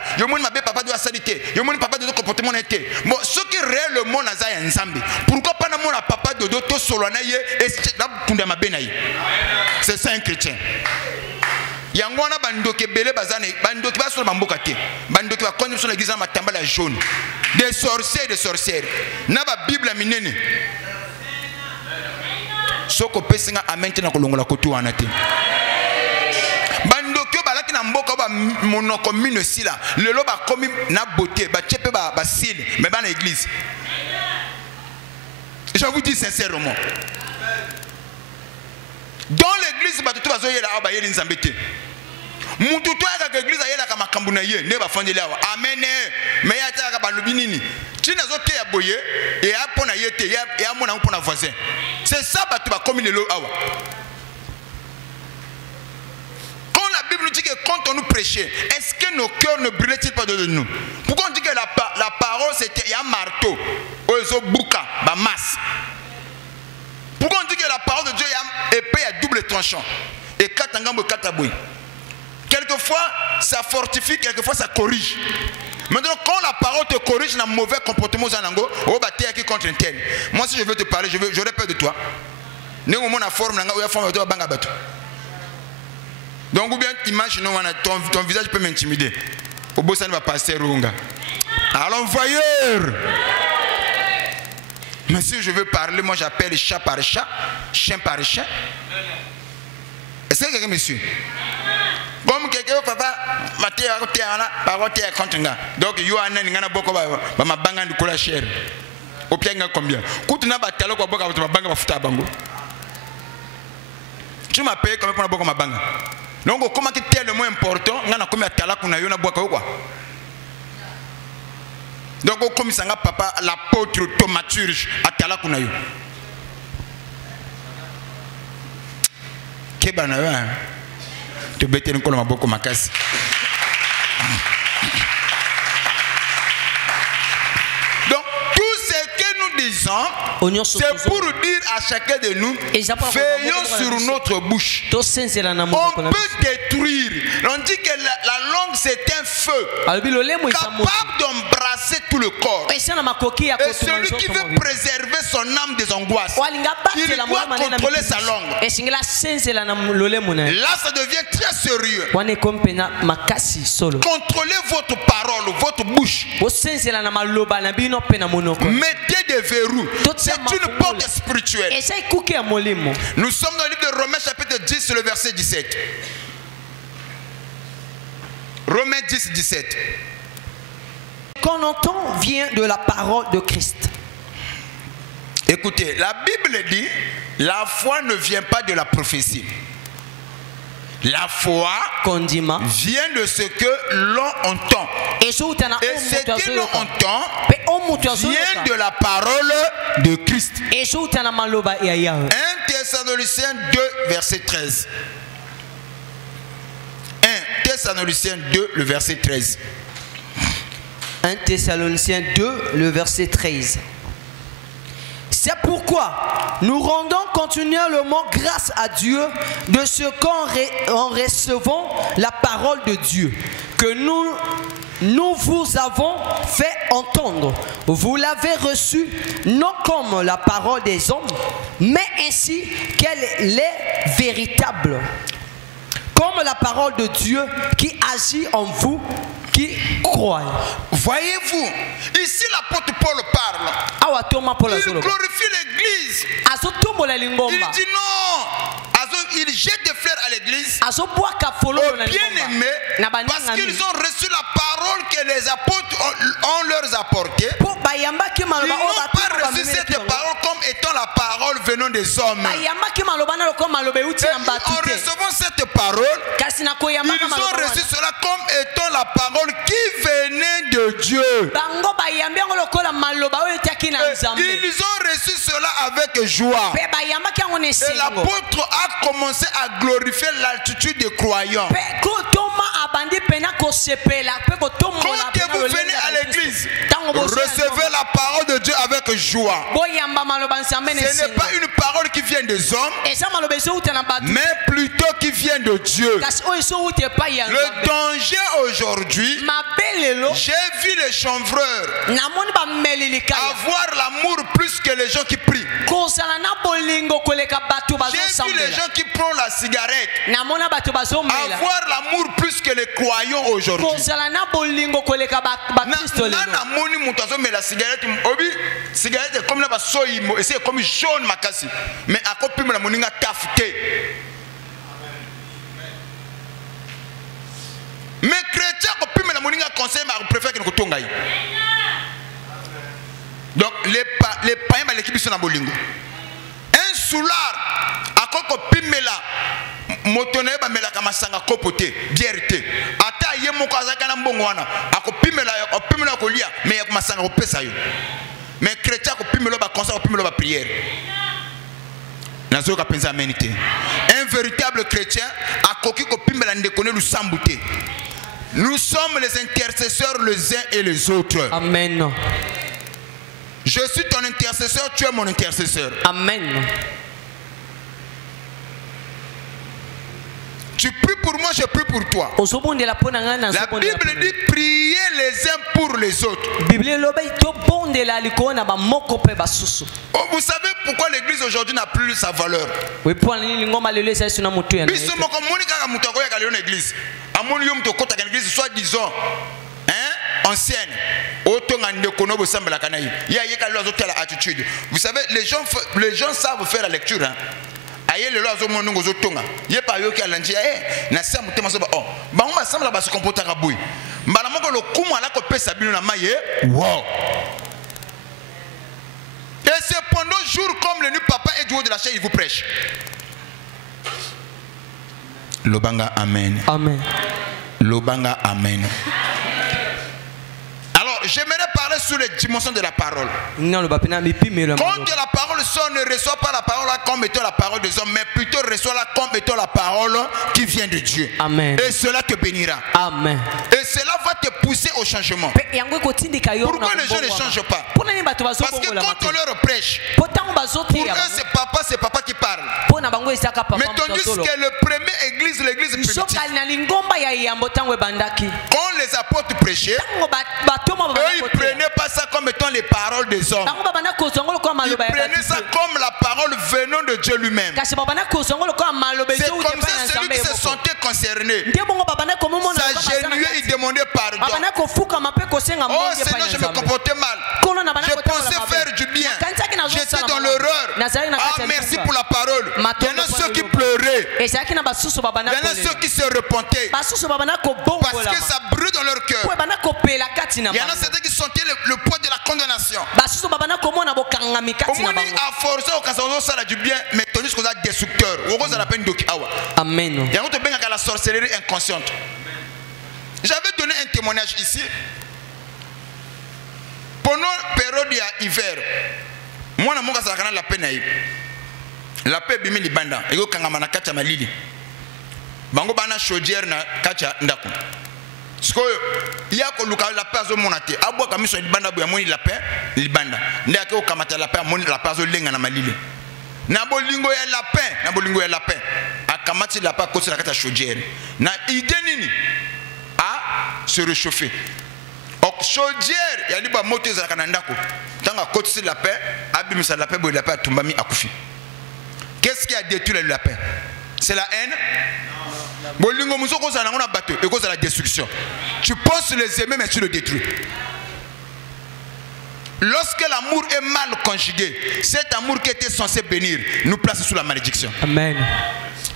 papa doit saliter, papa de comportement été. Bon, ce qui réellement naza nzambe. Pourquoi pas na mona papa de dos to solanaye et la kunda mabenaye. C'est ça un chrétien. Yangwana bandoke belé bazane, bandoke ba sur mamboka te. Bandoke ba konnu sur l'église matamba la jaune. Des sorciers, des sorcières. Na ba Bible minene. Soko pesinga amente na kolongola kotu wana te. Bandokyo balaki na mboka ba monoko mino sila. Lelo ba komi na beauté, ba tchepe ba sil, mais ba na église. Je vous dis sincèrement. Dans l'église ba tout bazo yela ba yeli nzambe te. Mutu to aka église ayela ka makambu na ye ne ba fondeli awa. Amen. Mais ya ta ka ba lobinini. China zote ya boye et ya pona yete ya mona pona voisin. C'est ça batu ba comme le awa. Quand la Bible nous dit que quand on nous prêchait, est-ce que nos cœurs ne brûlaient-ils pas de nous? Pourquoi on dit que la parole c'était un marteau, ozo buka, ba masse? Pourquoi on dit que la parole de Dieu est épée à double tranchant? Et katangambo kataboui. Quelquefois ça fortifie, quelquefois ça corrige. Maintenant, quand la parole te corrige dans un mauvais comportement, qui contre un tel. Moi, si je veux te parler, j'aurais peur de toi. Donc, ou bien, imagine, ton visage peut m'intimider. Au bout, ça ne va pas passer. Alors, voyeur. Mais si je veux parler, moi, j'appelle chat par chat, chien par chien. Est-ce que quelqu'un me suit? Comme quelqu'un papa maté à côté contre nga donc yo ana ngana boko ba mabanga ndikola cher au pianga combien kutuna batalo ko boka mabanga bafuta bango tu m'appelles comme pour boko mabanga donc comment que tellement important ngana comme atala kuna yo na boka quoi donc comme sanga papa l'apôtre thaumaturge atala kuna yo kebana yo tu bêtes une colonne beaucoup ma casse. Donc tout ce que nous disons, c'est pour dire à chacun de nous, veillons sur notre bouche. On peut détruire. On dit que la langue c'est un feu capable d'embrasser embrasser tout le corps. Et celui qui veut préserver son âme des angoisses, il doit contrôler sa langue. Là, ça devient très sérieux. Contrôlez votre parole, votre bouche. Mettez des verrous. C'est une porte spirituelle. Nous sommes dans le livre de Romains chapitre 10, le verset 17. Romains 10, 17. Qu'on entend vient de la parole de Christ. Écoutez, la Bible dit, la foi ne vient pas de la prophétie. La foi vient de ce que l'on entend. Et ce que l'on entend vient de la parole de Christ. 1 Thessaloniciens 2, verset 13. 1 Thessaloniciens 2, le verset 13. 1 Thessaloniciens 2, le verset 13. C'est pourquoi nous rendons continuellement grâce à Dieu de ce qu'en recevons la parole de Dieu, que nous vous avons fait entendre. Vous l'avez reçue non comme la parole des hommes, mais ainsi qu'elle est véritable, comme la parole de Dieu qui agit en vous qui croient. Voyez-vous, ici l'apôtre Paul parle. Il glorifie l'église. Il dit non. Il jette des fleurs à l'église aux bien-aimés parce qu'ils ont reçu la parole que les apôtres ont leur apportée. Ils n'ont pas reçu cette parole comme étant la parole venant des hommes. Et en recevant cette parole, ils ont reçu cela comme étant la parole qui venait de Dieu. Ils ont reçu cela avec joie. Et l'apôtre a commencé à glorifier l'attitude des croyants. Quand vous venez à l'église, recevez la parole de Dieu avec joie. Ce n'est pas une parole qui vient des hommes, mais plutôt qui vient de Dieu. Le danger aujourd'hui, j'ai vu les chanvreurs avoir l'amour plus que les gens qui prient. J'ai vu les gens qui prennent la cigarette avoir l'amour plus que les croyants aujourd'hui. La cigarette est comme la soy, c'est comme jaune makasi, mais à côté de la moninga tafté. Mais chrétien côté de la moninga conseil ma préfère que nous tongai. Donc les païens à l'équipe sont na bolingo. Un soulard à côté de la motone ba melaka masanga kopote bière te ata ye moko azaka na mbongo wana akopimela kolia mais masanga kopesa yo mais chrétien akopimela ba conseil akopimela ba prière nazo ka penza amenité. Un véritable chrétien akoki kopimela ndekone lusambu te. Nous sommes les intercesseurs les uns et les autres. Amen. Je suis ton intercesseur, tu es mon intercesseur. Amen. Tu pries pour moi, je prie pour toi. La Bible dit priez les uns pour les autres. Vous savez pourquoi l'église aujourd'hui n'a plus sa valeur? Soit disons ancienne. Vous savez, les gens savent faire la lecture. Aïe le loazo monongo zotonga ye pa yo ki alandia na sia mutema so ba oh ba ngoma samla ba se comporter kabui mbala moko lo kumu ala ko pesa bino na maye wow. Et c'est pendant jour comme le nu papa et du haut de la chaise il vous prêche. Lobanga amen. Amen. Lobanga amen. J'aimerais parler sur les dimensions de la parole. Quand la parole sort, ne reçoit pas la parole comme étant la parole des hommes, mais plutôt reçoit-la comme étant la parole qui vient de Dieu. Amen. Et cela te bénira. Amen. Et cela va te pousser au changement. Pourquoi les gens ne changent pas? Parce que quand on leur prêche, pour eux c'est papa qui parle. Mais tandis que le premier église, l'église primitive, quand les apôtres prêchaient, eux ils prenaient parole des hommes. Ils prenaient ça comme la parole venant de Dieu lui-même. C'est comme ça celui qui se sentait concerné s'agenouillait, il demandait pardon. Oh Seigneur, je me comportais mal. Je pensais faire du bien. J'étais dans l'erreur. Ah, merci pour la parole. Il y en a ceux qui pleuraient. Il y en a ceux qui se repentaient. Parce que ça brûle dans leur cœur. Il y en a certains qui sentaient le poids de la condamnation. Au moins, à force, on a du bien, mais tandis qu'on a destructeur. Amen. Il y a la sorcellerie inconsciente. J'avais donné un témoignage ici. Pendant la période d'hiver, moi, je suis la paix. La paix est bimi banda. Et yo kangama na kacha malili. Bango bana chaudière na kacha ndako. Sko ya ko luka la paix zo monate. Abwa kamiso libanda bo ya moni la paix libanda. Nde akeo kamata la paix moni la paix zo lenga na malili. Na bolingo ya la paix, na bolingo ya la paix. Akamati la paix kosi na kacha chaudière. Na idée nini? A se réchauffer. Ok chaudière ya liba moto za kanandako. Tanga kosi la paix, abimisa la paix bo la paix tumbami akufi. Qu'est-ce qui a détruit le lapin? C'est la haine? Non. Et cause de la destruction. Tu penses les aimer, mais tu le détruis. Lorsque l'amour est mal conjugué, cet amour qui était censé bénir nous place sous la malédiction. Amen.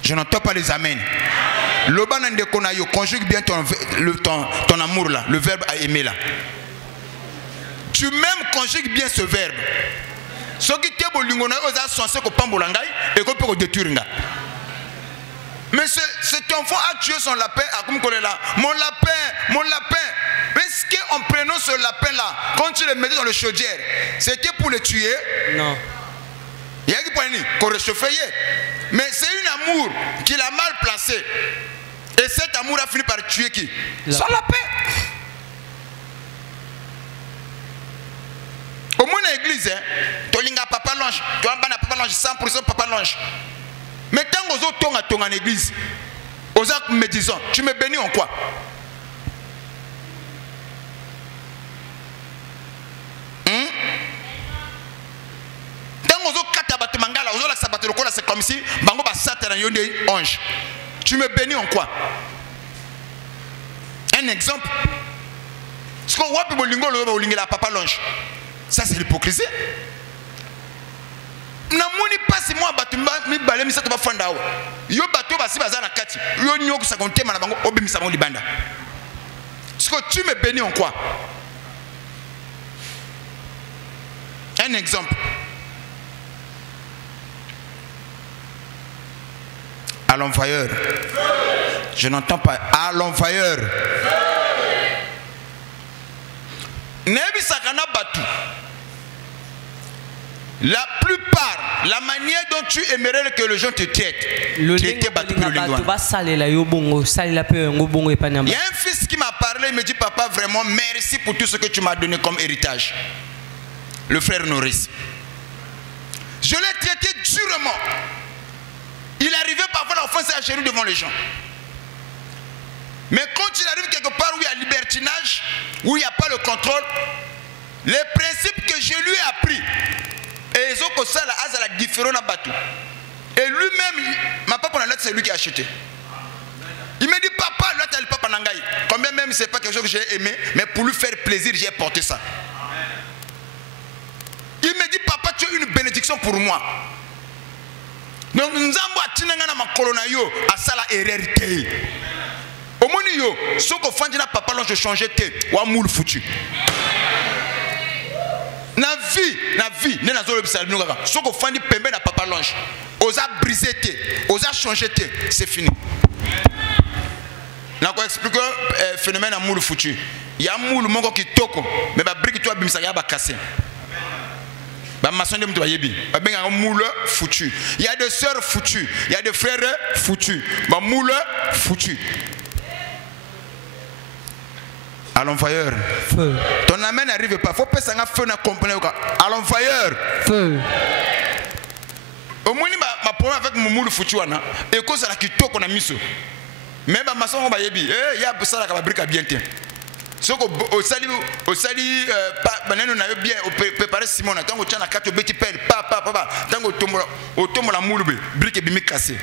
Je n'entends pas les amen. L'obanande konayo conjugue bien ton amour là, le verbe à aimer là. Tu même conjugues bien ce verbe. Ce qui est bolingona osa censé ko pambolangai et ko peut détruire. Mais cet enfant a tué son lapin à comme là. Mon lapin. Est-ce qu'en prenant ce lapin là, quand tu le mettais dans le chaudière, c'était pour le tuer? Non. Il y a qui point qu'on réchauffait. Mais c'est un amour qu'il a mal placé. Et cet amour a fini par tuer qui? Son lapin. Au moins dans l'église, tu as papa l'ange, tu as papa l'ange, 100% papa l'ange. Mais tant que tu as ton en église, aux actes me disant, tu me bénis en quoi? Tant que c'est comme si bango ba satan yonde ange. Tu me bénis en quoi? Un exemple. Ce qu'on voit pour la papa l'ange. Ça c'est l'hypocrisie. Namoni pasi moi batumba mi balé mi sataba fanda wa. Yo bato basi bazana kati. Yo nyoko sa kontema na bango obimisa bango libanda. Ce que tu me bénis en quoi? Un exemple. À l'envoyeur. Je n'entends pas. À l'envoyeur. Nebi sakana batu. La plupart, la manière dont tu aimerais que les gens te traitent, tu étais battu pour le lingouan. Il y a un fils qui m'a parlé, il me dit, papa, vraiment, merci pour tout ce que tu m'as donné comme héritage. Le frère Norris. Je l'ai traité durement. Il arrivait parfois à offenser à genoux devant les gens. Mais quand il arrive quelque part où il y a libertinage, où il n'y a pas le contrôle, les principes que je lui ai appris, et ils ont ça la différent à Batou. Et lui-même, ma papa c'est lui qui a acheté. Il me dit, papa, là tu as le papa Nangaï. Combien même c'est pas quelque chose que j'ai aimé, mais pour lui faire plaisir, j'ai porté ça. Il me dit, papa, tu as une bénédiction pour moi. Donc, nous avons tinanga ma colonna yo à ça la hérédité. Au moins yo, ce qu'on fait na papa l'on je changer té, wa moule foutu. Na vie, ne na zolo bisalbi ngaka. Ce qu'on fait pembe na papa l'ange. Osa briser té, osa changer té, c'est fini. Na ko expliquer phénomène à moule foutu. Il y a moule moko qui toko, mais ba brique toi bimisa ya ba casser. Il y a des sœurs foutues, il y a des frères foutus. Moule foutu. À l'envoyeur. Feu. Ton amen n'arrive pas. Faut pas s'en feu na comprendre. À l'envoyeur. Feu. Au moins ma problème avec mon moule foutu wana. Et cause la qui toque on a mis ça. Même ma maçon on va yebi. Il y a ça la brique à bien tenir. ce au sali banane na bien préparer Simon tango tchana kato beti pelle papa tango tomo la moulube brique bimi cassé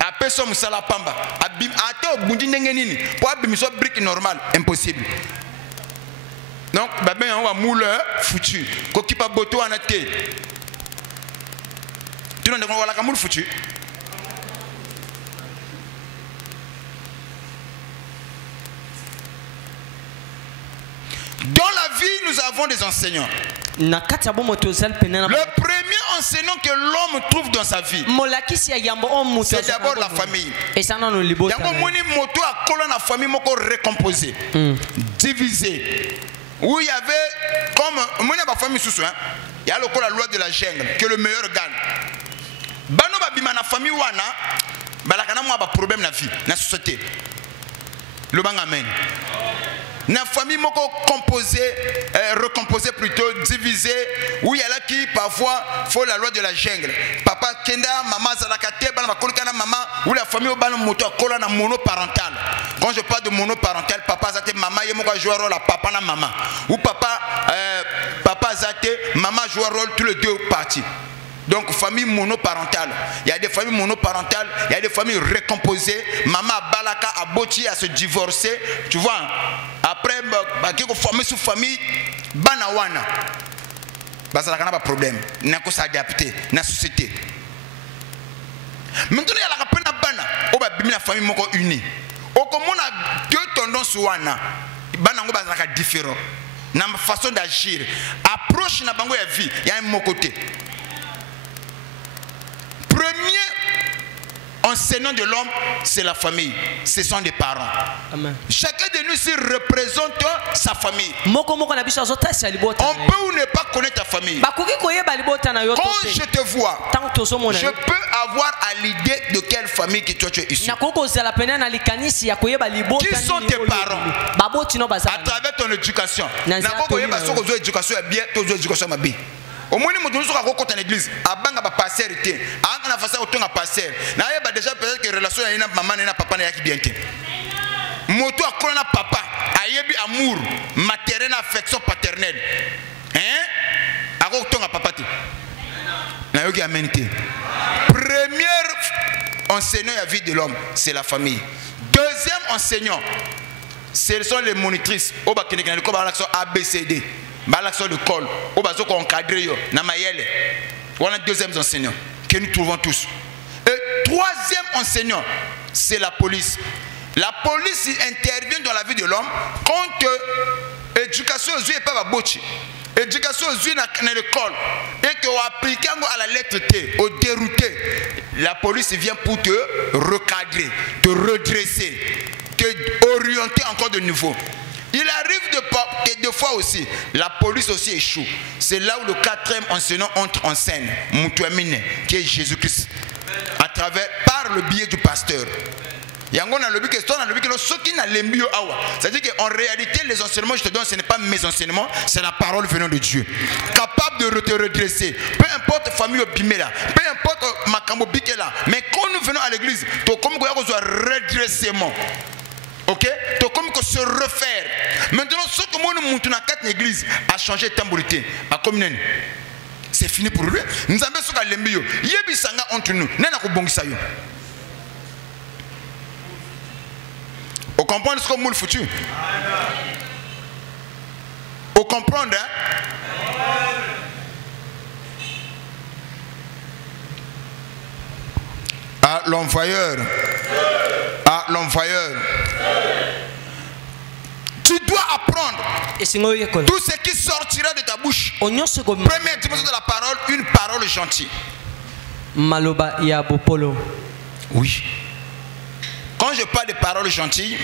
après ça musala pamba abim ato bundi ndenge nini pour abim so brique normal impossible. Donc ben on va moule foutu ko kipa boto anaté tu non on va la moule foutu. Dans la vie, nous avons des enseignants. Le premier enseignant que l'homme trouve dans sa vie, c'est d'abord la famille. Il y a une famille divisée. Où il y avait, comme ma famille sous soin, il y a la loi de la jungle, que le meilleur gagne. La famille wana, il y a problème dans la vie, dans la société. Le bang amen. Na famille moko composée, recomposée plutôt, divisée, où il y a là qui parfois faut la loi de la jungle. Papa kenda, maman zalakate, bana bakolkana maman, ou la famille au bana moto kola na monoparental. Quand je parle de monoparental, papa zate maman yemo ka jouer rôle à papa na maman. Ou papa zate maman joue rôle tous les deux parties. Donc famille monoparentale. Il y a des familles monoparentales, il y a des familles recomposées. Maman balaka a boti à se divorcer, tu vois. Après qui ko former sous famille banawana. Ça n'a pas de problème. N'a ko s'adapter na société. Maintenant il y a la peine bana, on va bimina famille moko unie. Au comme on a deux tendances wana. Bana ngo bazaka différent. Na façon d'agir, approche na bango ya vie, il y a un mot côté. Premier enseignant de l'homme, c'est la famille. Ce sont des parents. Amen. Chacun de nous ici représente sa famille. On peut ou ne pas connaître ta famille. Quand je te vois, je peux avoir à l'idée de quelle famille que toi tu es issu. Qui sont tes parents? À travers ton éducation. Au moins, nous avons côté l'église. Abanga ba passer était. Anga na fasa otonga passer. Na yeba déjà peut-être que relation ya maman na papa na yaki bien te. Moto akola na papa, ayebi amour, maternel, affection paternelle. Hein? Ako otonga papa te. Na yoki amenité. Premier enseignant à la vie de l'homme, c'est la famille. Deuxième enseignant, ce sont les monitrices. Oba kenekana ko ba l'action ABCD. L'action de col, au bazo qu'on encadre yo, na mayele. Voilà deuxième enseignant que nous trouvons tous. Et troisième enseignant, c'est la police. La police intervient dans la vie de l'homme quand éducation aux yeux n'est pas botchi. Éducation aux yeux dans l'école et que on applique à la lettre T, au dérouté. La police vient pour te recadrer, te redresser, te orienter encore de nouveau. Il arrive de fois aussi, la police aussi échoue. C'est là où le quatrième enseignant entre en scène, Moutouamine, qui est Jésus-Christ, par le biais du pasteur. C'est-à-dire qu'en réalité, les enseignements que je te donne, ce n'est pas mes enseignements, c'est la parole venant de Dieu. Capable de te redresser. Peu importe famille Bimela, peu importe Makambo Bikela, mais quand nous venons à l'église, tu as comme un redressement. Ok? Donc comme que se refaire. Maintenant, ce que moi nous montons dans l'église a changé de temporalité. C'est fini pour lui. Nous avons ce qu'il y a Yebisanga entre nous. Vous comprenez ce que nous foutu? Vous comprenez? À l'envoyeur. À l'envoyeur. Tu dois apprendre tout ce qui sortira de ta bouche. Première dimension de la parole, une parole gentille. Oui. Quand je parle de paroles gentilles,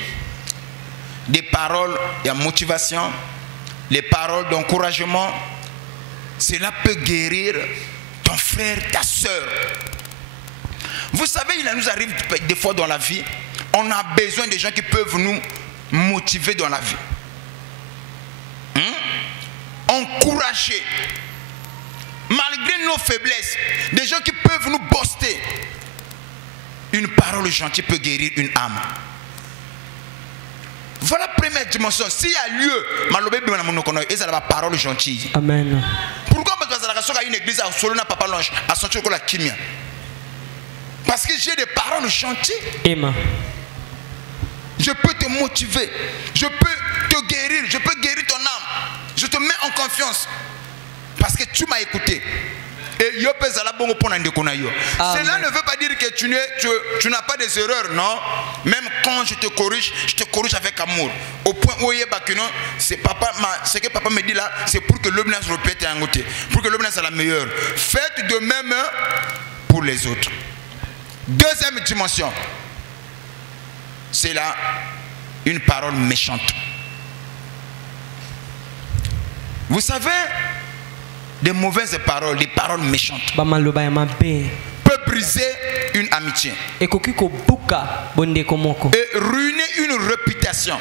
des paroles de motivation, les paroles d'encouragement, cela peut guérir ton frère, ta soeur. Vous savez, il nous arrive des fois dans la vie, on a besoin de gens qui peuvent nous motiver dans la vie. Encourager. Malgré nos faiblesses, des gens qui peuvent nous booster. Une parole gentille peut guérir une âme. Voilà première dimension. S'il y a lieu, et ça la parole gentille. Amen. Pourquoi une église à Solona Papa Longe à sentir que la kimia? Parce que j'ai des paroles gentilles. Amen. Je peux te motiver, je peux te guérir, je peux guérir ton âme. Je te mets en confiance parce que tu m'as écouté. Et cela ne veut pas dire que tu n'as pas des erreurs, non. Même quand je te corrige avec amour. Au point où c'est papa, ce que papa me dit là, c'est pour que l'homme se répète un côté, pour que l'homme soit la meilleure. Faites de même pour les autres. Deuxième dimension, c'est là une parole méchante. Vous savez, des mauvaises paroles, des paroles méchantes peut briser une amitié et ruiner une réputation.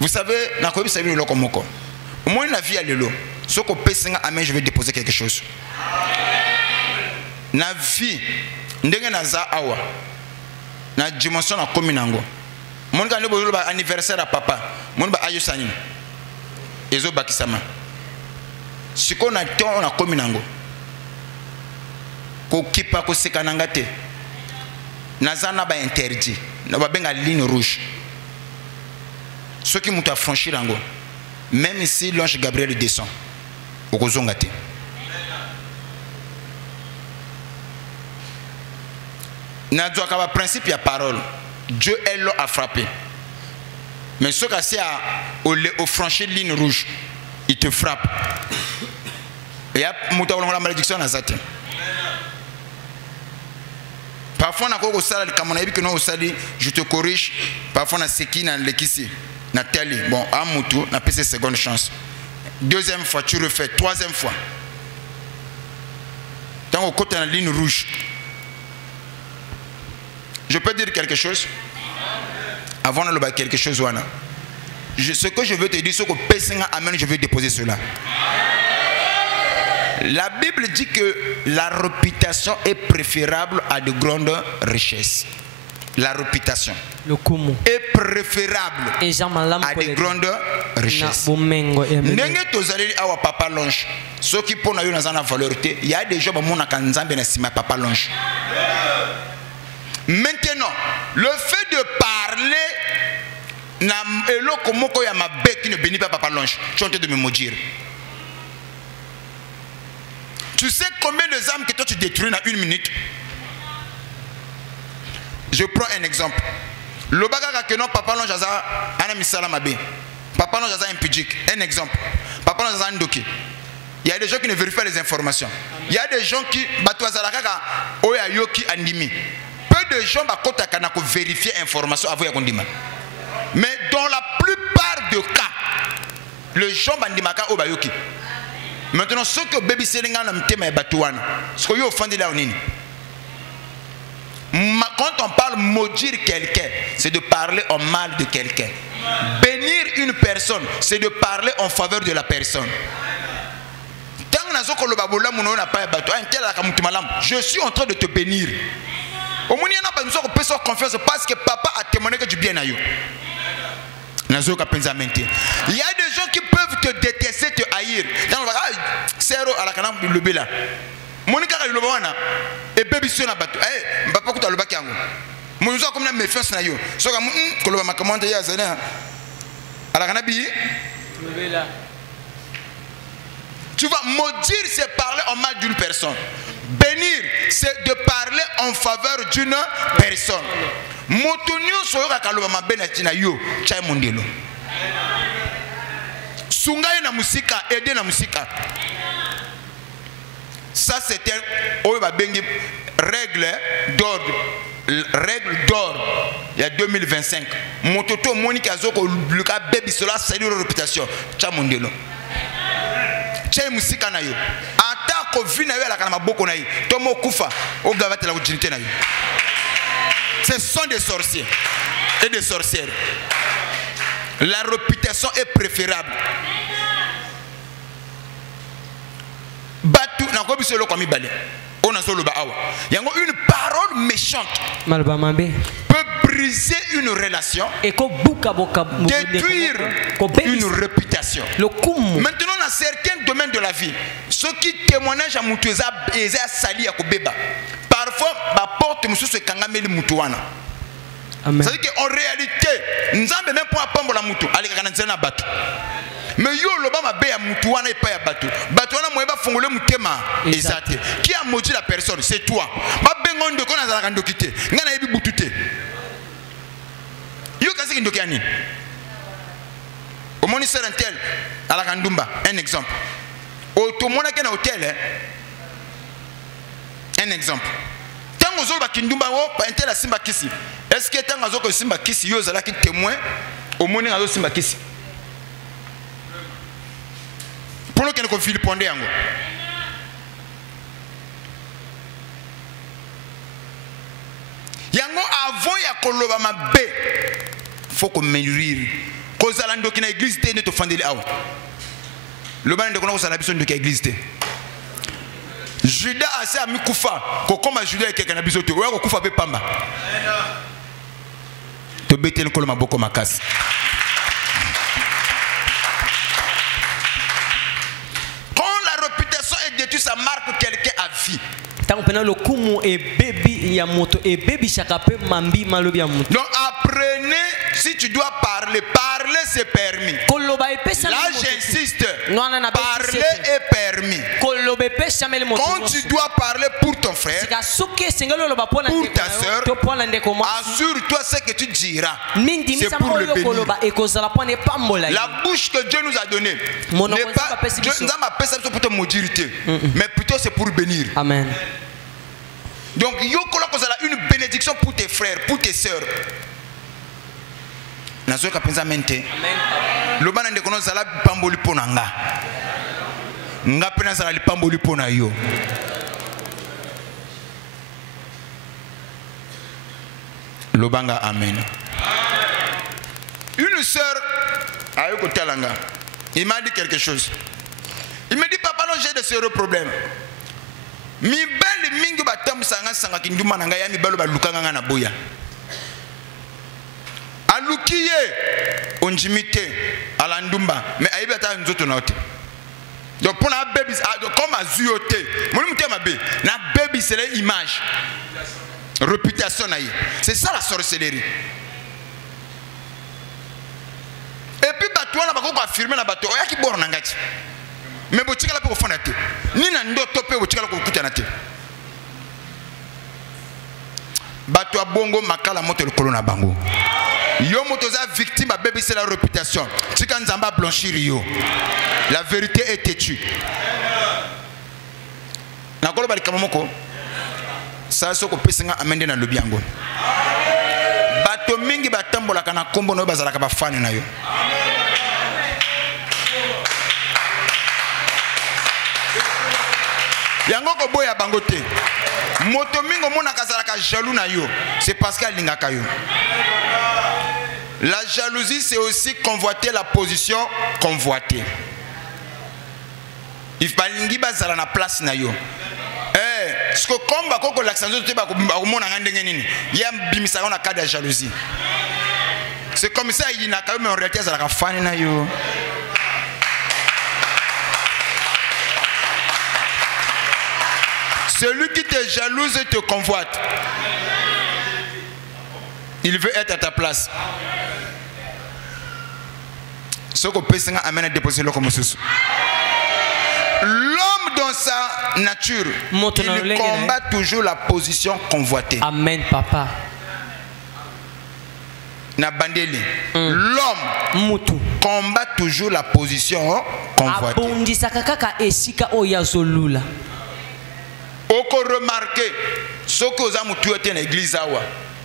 Vous savez, moi la vie à l'élo, ce qu'on peut amen, je vais déposer quelque chose. Na vie, ndenge naza awa, na dimension na kominango. Mon gars ne peut pas anniversaire à papa, mon ba ayo sanin. Ezo bakisama. Si on a temps, on a kominango. Ko kipa ko sekanangate. Nazana ba interdit. Na ba benga ligne rouge. Ceux qui m'ont franchi l'ango. Même si l'ange Gabriel descend. Au kozongate. N'a pas principe il y a parole. Dieu elle l'a frappé. Mais ce qui est au franchir ligne rouge, il te frappe. Et il y a la malédiction dans ça. Parfois, je te corrige. Parfois, on a seki dans l'équissi. Na télé. Bon, à Moutou, on a passé seconde chance. Deuxième fois, tu refais. Troisième fois. Tant au côté de la ligne rouge. Je peux dire quelque chose? Avant de dire quelque chose, ce que je veux te dire, c'est que amen, je vais déposer cela. La Bible dit que la réputation est préférable à de grandes richesses. La réputation est préférable à de grandes richesses. Papa Longe, ceux qui pour nous dans la valeur, il y a des gens qui ont Papa Longe. Maintenant, le fait de parler qui ne bénit pas Papa Longe, tu es en train de me maudire. Tu sais combien de âmes que toi tu détruis dans une minute? Je prends un exemple. Le bagage que non Papa Longe a un missalamabe. Papa Longe a un pudique. Un exemple. Papa Longe a un doki. Il y a des gens qui ne vérifient pas les informations. Il y a des gens qui oya yoki andimi. Peu de gens qui vérifier l'information avant qu'on dise. Mais dans la plupart des cas, les gens bandimaka obayoki. Maintenant, ce que baby selinga na mtema e batuana, ce que yo offendé là onini. Quand on parle maudire quelqu'un, c'est de parler en mal de quelqu'un. Bénir une personne, c'est de parler en faveur de la personne. Je suis en train de te bénir. Au moins, il y a pas de confiance parce que papa a témoigné que du bien à eux. Il y a des gens qui peuvent te détester, te haïr. C'est à la canne le béla. Monica le wana et baby sur la bateau. Eh, papa kuta le bakiango. Mon nous a comme la méfiance na yo. So comme que le makamanda ya zana. À la canne bi. Le béla. Tu vas maudire, c'est parler en mal d'une personne. Bénir, c'est de parler en faveur d'une personne. Motonio soyoka kaloma benatina yo chai mondelo. Sungai na musika, aider na musika. Ça c'était règle d'ordre. Règle d'ordre. Il y a 2025. Mototo Monica Zoko Luka Baby Sola salut réputation. Chai mondelo. Chai musika na yo. Ata ko vina yo la kana maboko na yo. Tomo kufa o gavate la ujinite na yo. Ce sont des sorciers et des sorcières. La réputation est préférable. Batu na ko biselo ko mi bale. On a solo ba awa. Yango une parole méchante peut briser une relation, détruire une réputation. Maintenant, dans certains domaines de la vie, ceux qui témoignent à Moutouza et à Sali à Kobeba, parfois, la porte de M. Kangameli Moutouana. C'est-à-dire qu'en réalité, nous n'avons même pas à la Moutou, à l'écran bateau. Mais yo l'obama be ya Moutouana et pas ya bateau. Batouana moi va fongole Moutema. Exact. Qui a maudit la personne? C'est toi. Ma bengon de kona za kando kité. Ngana yebi butute. Yo kasi kindoki ani. Au moniteur tel à la Kandumba, un exemple. Au tomona kena hôtel. Un exemple. Tango zo ba Kindumba o pa intel simba kisi. Est-ce que tango zo ko simba kisi yo zala ki témoin au moni ngazo simba kisi. Pour le qu'on file pondé yango. Yango avant ya koloba mabe faut qu'on mûrir. Cause la ndo kina église té ne to fandeli awa. Le ban de kono sala biso ndo ki église té. Judas asa mi kufa ko koma Judas ke kana biso té. Oya ko kufa be pamba. To betel ko maboko makasi. Ça marque quelqu'un à vie. Donc apprenez, si tu dois parler, parler c'est permis. Là j'insiste, parler est permis. Quand tu dois parler pour ton frère, pour ta soeur, assure-toi ce que tu diras. C'est pour le bénir. La bouche que Dieu nous a donnée n'est pas Dieu nous a appelé ça pour te maudire, mais plutôt c'est pour bénir. Amen. Donc, il y a une bénédiction pour tes frères, pour tes sœurs. Amen. Le ban de kono sala pamboli ponanga. Nga pena sala li pamboli pona yo. Le banga amen. Une sœur a eu côté langa. Il m'a dit quelque chose. Il me dit papa non j'ai de sérieux problèmes. Mi belle mingi batam sanga sanga kinduma nanga ya mi balo balukanga nga na boya. Alukiye onjimite alandumba mais aibe ata nzoto na ote. Donc pour la baby comme azuyote. Mon mute ma bé na baby c'est l'image. Réputation na ye. C'est ça la sorcellerie. Et puis batouana bako affirmer na bato oya ki borna ngati. Mais botika la pe ofana te. Ni na ndoto pe botika la ko kutana te. Bato bongo makala moto le kolona bango. Yo motoza victime a bébé c'est la réputation. Tika nzamba blanchir yo. La vérité est têtue. Na kolo bali kamomoko. Ça soko pesinga amende na lobiango. Bato mingi batambola kana kombo no bazala ka bafani na yo. Yango ko boya bangote. Moto mingo mona kazalaka jaloux na yo. C'est parce qu'elle lingaka yo. La jalousie c'est aussi convoiter la position convoitée. Il balingi bazala na place na yo. Ce que comme bako l'accent te ba mona ngandenge nini. Ya bimisa na cas de jalousie. C'est comme ça il n'a quand même en réalité ça la fani na yo. Celui qui te jalouse et te convoite, il veut être à ta place. Ce que Pessinga amène à déposer le comme ceci. L'homme dans sa nature, il combat toujours la position convoitée. Amen, papa. Nabandeli. L'homme combat toujours la position convoitée. Oko remarquer ce que vous avez tué dans l'église awa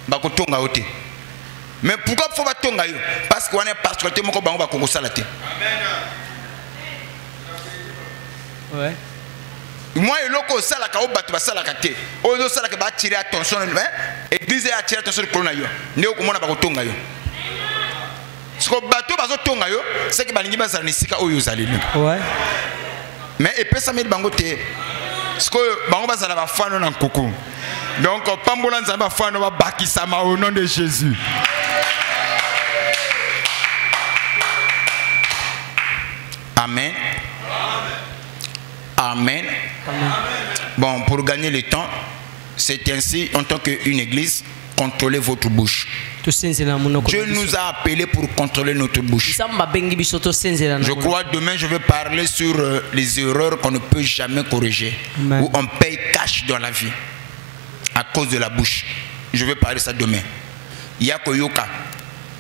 bakotonga ote. Mais pourquoi faut pas tonga yo? Parce qu'on est particulier moko bango bakongo salate. Ouais. Moi et loko sala ka obatu basala ka te. Ozo sala ka ba tirer attention église a tirer attention kolona yo. Nde okomona bakotonga yo. Ce que bato bazo tonga yo, c'est que balingi bazala nisika oyo zalelu. Ouais. Mais epesa me bango te. Ce que bango bazala ba fano na kuku. Donc, Pambola Nzamba Fano va bakisama au nom de Jésus. Amen. Amen. Amen. Bon, pour gagner le temps, c'est ainsi, en tant qu'une église, contrôlez votre bouche. Dieu nous a appelés pour contrôler notre bouche. Je crois demain je vais parler sur les erreurs qu'on ne peut jamais corriger. Amen. Où on paye cash dans la vie à cause de la bouche. Je vais parler ça demain. Il y a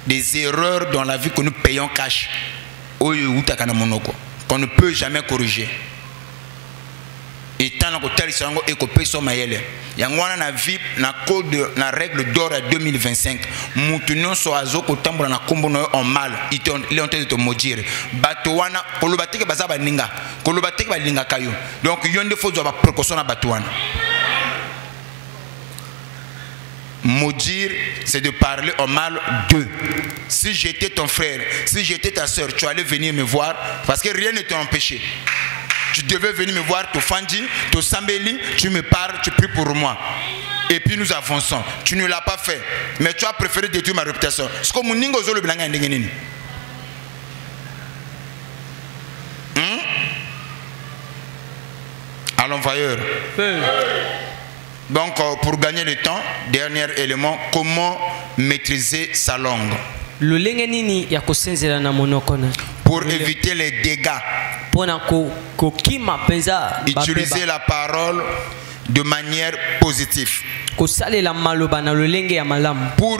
des erreurs dans la vie que nous payons cash. Qu'on ne peut jamais corriger. Et tant que na vie na code na règle d'or à 2025 mutunon so azoko tambola na kombo no en mal il est en train de te maudire batowana kolobateke bazaba ninga kolobateke balinga kayo donc yonde faut avoir précaution na batowana. Maudire, c'est de parler en mal d'eux. Si j'étais ton frère, si j'étais ta soeur, tu allais venir me voir parce que rien ne t'a empêché. Tu devais venir me voir, te Fandi, te Sambeli, tu me parles, tu pries pour moi. Et puis nous avançons. Tu ne l'as pas fait. Mais tu as préféré détruire ma réputation. C'est comme Ningo Zolo Blanga Ndengenini. Allons vailleur. Donc pour gagner le temps, dernier élément, comment maîtriser sa langue. Pour éviter les dégâts. Utiliser la parole de manière positive. Pour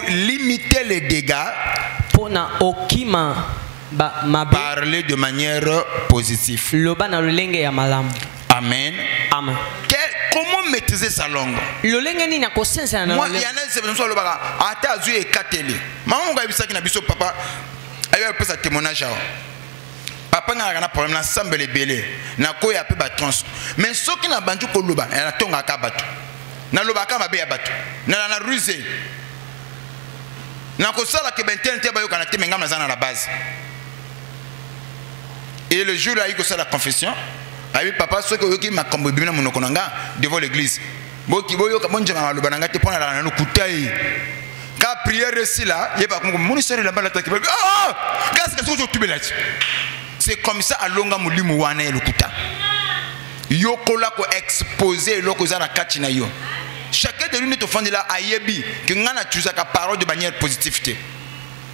limiter les dégâts, parler de manière positive. Amen. Amen. Comment maîtriser sa langue? Moi, il y en a qui papa, il a témoignage. Papa n'a pas problème, il a belé, n'a pas de trans. Mais ce qui n'a pas de problème, il a tonga kabatu. N'a loba kama be abatu. N'a rusé. N'a ko sala ke benten te ba yo kana te menga na la base. Et le jour là il ko sala la confession. Ah oui, papa, ce que vous m'a combiné devant l'église. Boki boyo kabonja ma loba nanga te pona la no kutai. Ka prière ici là, il pas comme mon sœur là-bas l'attaque. Ah! Qu'est-ce que vous tu là? C'est comme ça à longa mulimu wana le kuta. Yokola ko exposer loko za na katina yo. Chacun de nous est offendé là ayebi que ngana tu ka parole de manière positive.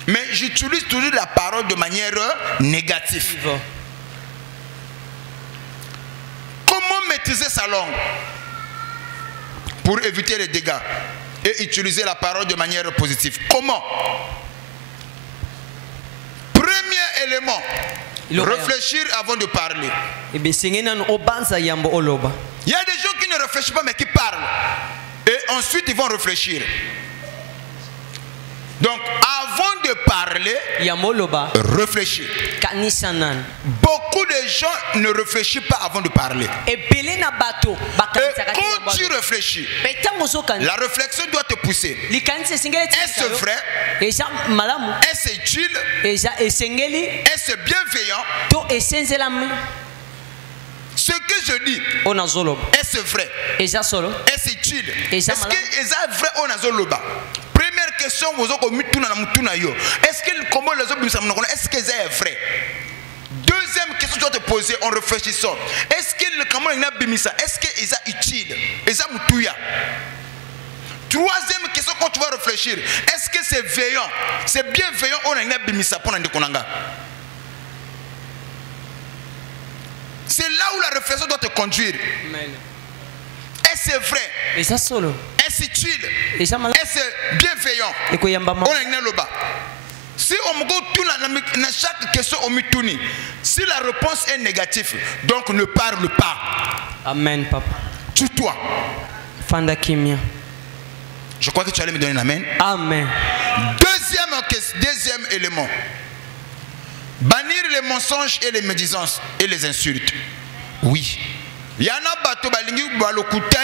Mais j'utilise toujours la parole de manière négative. Comment maîtriser sa langue pour éviter les dégâts et utiliser la parole de manière positive? Comment? Premier élément, réfléchir avant de parler. Il y a des gens qui ne réfléchissent pas mais qui parlent. Et ensuite ils vont réfléchir. Donc avant de parler, réfléchir. Beaucoup de gens ne réfléchissent pas avant de parler. Et quand tu réfléchis, la réflexion doit te pousser. Est-ce vrai? Est-ce utile? Est-ce bienveillant? Ce que je dis, est-ce vrai? Est-ce utile? Est-ce que c'est vrai ou non? Première question, est-ce que comment les autres est-ce que c'est vrai? Deuxième question, tu dois te poser en réfléchissant. Est-ce que comment il a bimisa? Est-ce que c'est utile? Est-ce mutuya? Troisième question, quand tu vas réfléchir, est-ce que c'est veillant? C'est bienveillant ou non bimisa pour n'en. C'est là où la réflexion doit te conduire. Est-ce vrai? Est-ce utile? Est-ce bienveillant? Si on me tourne dans chaque question, si la réponse est négative, donc ne parle pas. Amen, papa. Tue-toi. Je crois que tu allais me donner un amen. Amen. Deuxième élément. Bannir les mensonges et les médisances et les insultes. Oui. Il y en a bateau balingi balokuta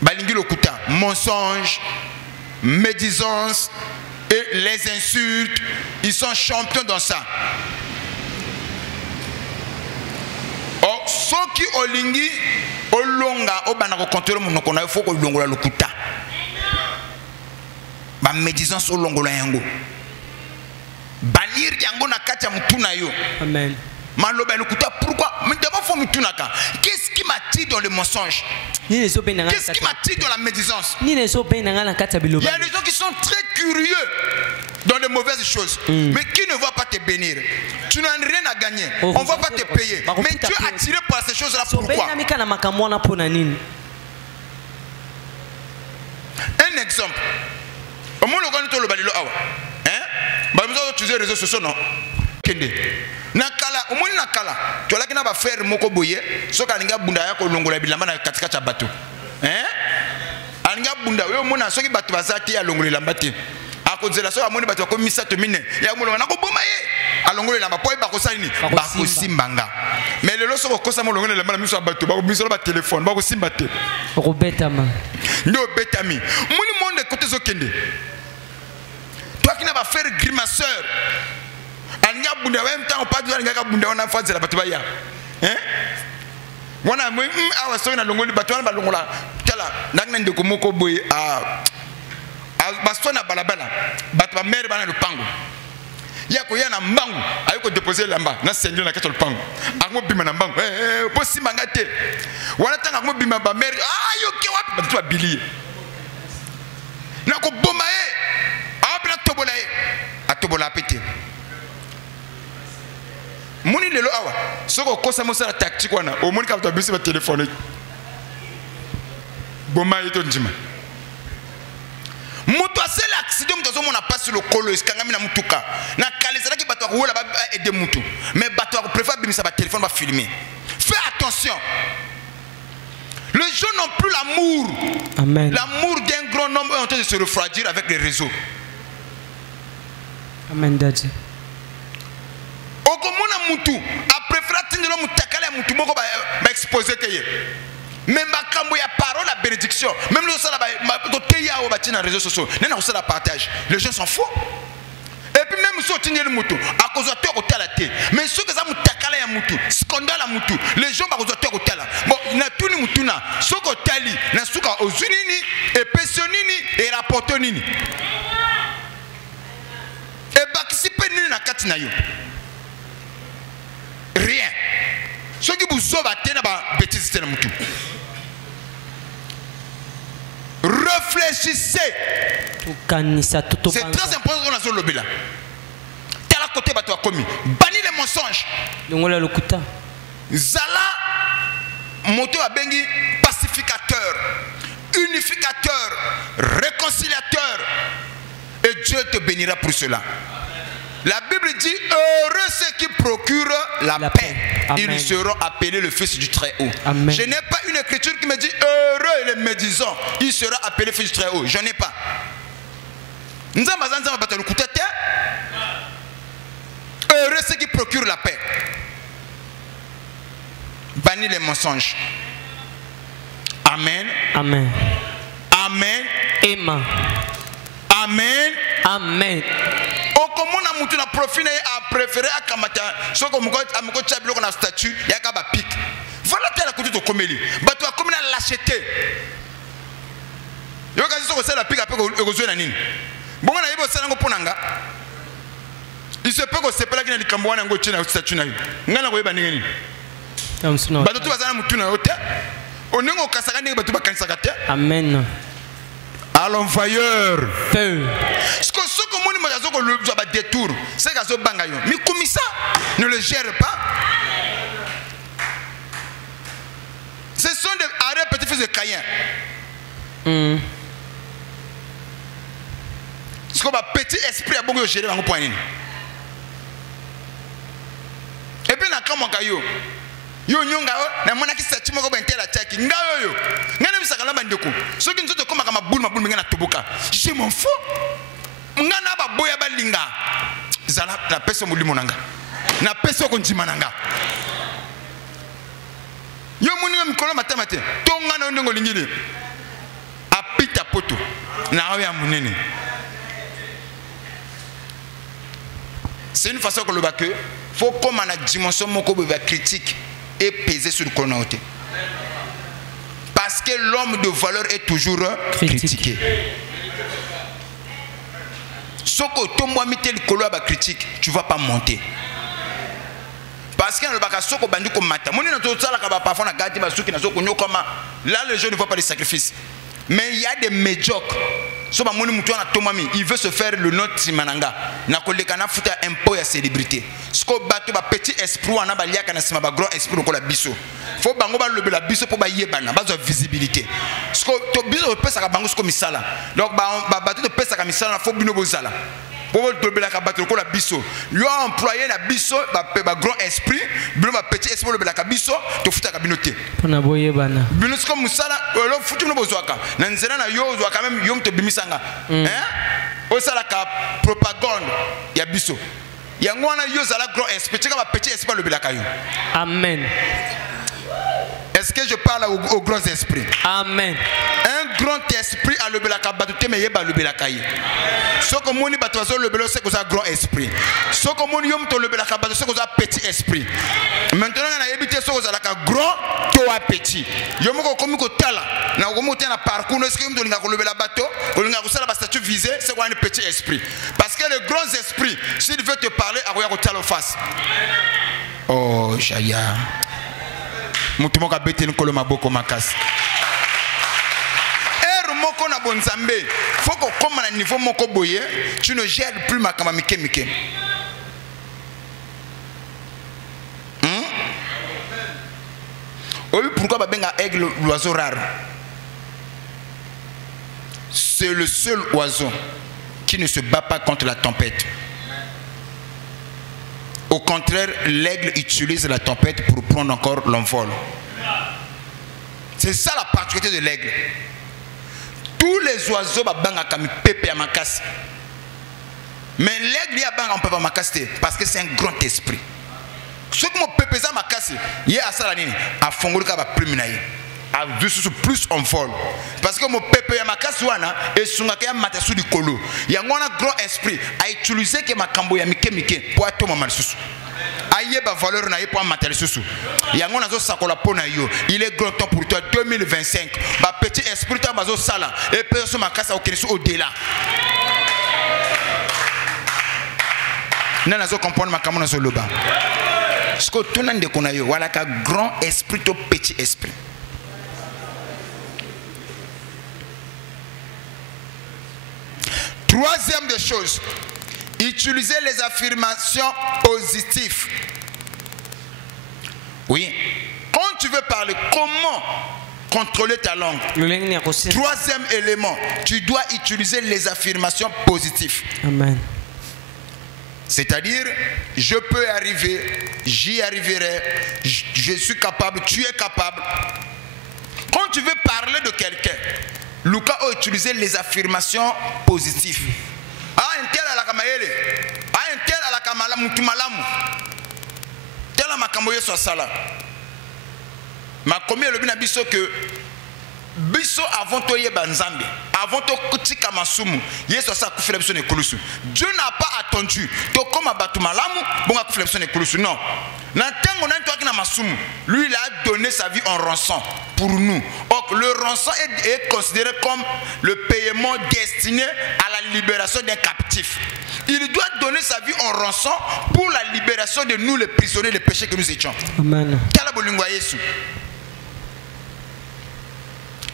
balingi lokuta. Mensonges, médisances et les insultes. Ils sont champions dans ça. Oh, ceux qui olingi olonga obana ko contrôler mon ko na faut ko longola lokuta ba médisance olongola yango bannir yango na kati ya mutuna yo. Amen. Maloba lokuta, pourquoi? Mais d'abord faut mutunaka. Qu'est-ce qui m'attire dans le mensonge? Qu'est-ce qui m'attire dans la médisance? Il y a des gens qui sont très curieux dans les mauvaises choses, mais qui ne vont pas te bénir. Tu n'as rien à gagner. On ne va pas te payer. Mais tu es attiré par ces choses-là. Pourquoi? Un exemple. Au moins, tu as les réseaux sociaux, non? Nakala, au moins nakala. Tu as la faire moko boye, so kalinga bunda ya ko longola bilamba na katika cha bato. Alinga bunda yo mona soki bato bazati ya longola lambati. Akonzela so amoni bato ko misato mine. Ya mona na ko boma ye. Alongola lamba po ba ko salini. Ba ko simbanga. Mais le loso ko kosa mo longola lamba na miso bato, ba ko miso ba téléphone, ba ko simbate. Ko betama. Ndo betami. Moni monde côté zo kende. Toi qui n'a pas faire grimaceur. Anya bunda en même temps pas de anga bunda on a fait la batubaya wana mo awa so na longoli batwana ba longola tala nakna ndeko moko boy bastona balabala batwa mere bana lupango yako yana mbangu ayiko déposer lamba na sendio na kato lupango akmo bima na mbangu po simanga te wana tanga akmo bima ba mere ayo ke wapi batwa bili na ko boma abra tobola atobola pété. Moni lelo awa soko kosa mosala tactique wana o moni ka to bisi ba téléphone boma yeto njima moto asela accident mtozo mona passe le kolo iskangami na mutuka na kalezala ki bato ko la ba aider mutu mais bato ko préfère bimisa ba téléphone ba filmer. Fais attention. Les gens n'ont plus l'amour. Amen. L'amour d'un grand nombre est en train de se refroidir avec les réseaux. Amen daddy. Okomona mutu a préféré tindelo mutakala mutu moko ba exposer teye même makambo ya parole la bénédiction même le sala ba to teya o batina réseaux sociaux nena ko sala partage les gens s'en foutent et puis même so tindelo mutu a cause to ko tala te mais ce que ça mutakala ya mutu scandale mutu les gens ba ko to ko tala bon na tuni mutu na soko tali na suka ozunini et pesonini et rapportonini et participer nini na katina yo. Rien. Ce qui vous sauve à tenir bêtise de mutu. Réfléchissez. C'est très important qu'on a sur le bilan. Tel à côté bateau a commis. Bannis les mensonges. Zala moto a bengi pacificateur, unificateur, réconciliateur. Et Dieu te bénira pour cela. La Bible dit heureux ceux qui procurent la paix. Amen. Ils seront appelés le fils du Très-Haut. Je n'ai pas une écriture qui me dit heureux les médisants. Ils seront appelés fils du Très-Haut. Je n'en ai pas. Heureux ceux qui procurent la paix. Bannis les mensonges. Amen. Amen. Amen. Amen. Amen. Amen. Okomona mutu na profil a préféré akamata soko moko amoko tchabilo na statut yaka ba pic. Voilà tela kutu to komeli. Bato akomina lâcheté. Yo kazi soko sala pic apeko ekozwe na nini? Bongo na yebo sala ngo ponanga. Il se peut que c'est pas là qui na likambo wana ngo tina statut na yo. Ngana ko yeba nini? Bato tu bazana mutu na yote. Onengo kasaka ndenge bato bakanisaka te. Amen. À l'envoyeur. Feu. Ce que ce que mon image a détour, c'est que ça bangayo. Mais comme ça, ne le gère pas. Ce sont des arrêts petits-fils de Caïn. Ce qu'on a petit esprit à bon gérer en point. Et puis na kama kayo. Yo nyonga na mwana kisati moko ba intela chaki ngayo yo ngana bisaka lamba ndeko soki nzoto koma kama mabulu ngana toboka je m'en fous ngana ba boya ba linga zala na peso mulimo nanga na peso ko ndima nanga yo muni mikolo matamate to ngana ndongo lingile apita poto na ya munene. C'est une façon que le bac faut comme la dimension moko ba critique et peser sur le chronote. que l'homme de valeur est toujours critiqué. Ce que tu as critique, tu ne vas pas monter. Parce que là, les gens ne voient pas les sacrifices. Mais il y a des médiocres. Il veut se faire le nom de Simananga. Il veut faire un peu de célébrité. Ce que petit esprit, on a un grand esprit pour la biso. Il faut que la biso pour la visibilité. Ce que tu biso peut faire bango comme ça. Donc, bateau de pesa comme ça, il faut bino bozala. Pour le bateau la biso. Lui a employé la biso, grand esprit, petit esprit la biso, tu fous ta cabinoté. Bino comme ça, le foutu no bozwaka. Nanzela na yo zwaka même yom te bimisanga. Hein? Osala ka propagande ya biso. Ya ngwana yo zala grand esprit, tu ka petit esprit le belaka yo. Amen. Est-ce que je parle au grand esprit? Amen. Un grand esprit a le belaka batute mais yeba le belaka yi. Soko moni batozo le belo c'est que ça grand esprit. Soko moni yom to le belaka bato c'est que ça petit esprit. Maintenant on a évité soko ça la grand toi petit. Yom ko komi ko tala na ko mo tena parcours est-ce que yom to linga ko le bela bato ko linga ko sala ba statut visé c'est quoi un petit esprit. Parce que le grand esprit s'il veut te parler a ko tala face. Oh Jaya. Mutumoka bete nkolo maboko makasi. Moko na bonzambe, faut qu'on comme à niveau moko boye, tu ne gères plus ma kamamike mike. Oui, pourquoi babenga aigle l'oiseau rare? C'est le seul oiseau qui ne se bat pas contre la tempête. Au contraire, l'aigle utilise la tempête pour prendre encore l'envol. C'est ça la particularité de l'aigle. Tous les oiseaux banga comme pépé à ma casse. Mais l'aigle a banga on peut pas ma casse parce que c'est un grand esprit. Ce que mon pépé à ma casse, il y a ça la ligne à fongol ka ba pluminaye. À plus on vole. Parce que mon pépé à ma casse wana et sungaka mata sous du colo. Il y a un grand esprit à utiliser que ma cambo ya mike pour atoma mal sous. Aïe ba valeur na pour matériel sous. Yango nazo sakola pona yo. Il est grand temps pour toi 2025. Ba petit esprit ta bazo sala et personne ma kasa au delà. Na nazo comprendre ma kamona zo loba. Ce que tout nande kona yo wala ka grand esprit to petit esprit. Troisième des choses, utiliser les affirmations positives. Oui. Quand tu veux parler, comment contrôler ta langue? Troisième élément, tu dois utiliser les affirmations positives. Amen. C'est-à-dire, je peux y arriver, j'y arriverai, je suis capable, tu es capable. Quand tu veux parler de quelqu'un, Lucas a utilisé les affirmations positives. Ah, un tel à la kamaele. Ah, un tel à la kamala mutumalamu. Tel à ma kamoye soit sala. Ma commis le binabiso que biso avant to ye banzambe, avant to kutika masumu, yeso sa kufile biso ne kulusu. Dieu n'a pas attendu. To comme abatu malamu, bonga kufile biso ne kulusu. Non. N'entengo n'ento akina masumu. Lui il a donné sa vie en rançon pour nous. Or le rançon est considéré comme le paiement destiné à la libération d'un captif. Il doit donner sa vie en rançon pour la libération de nous les prisonniers des péchés que nous étions. Amen.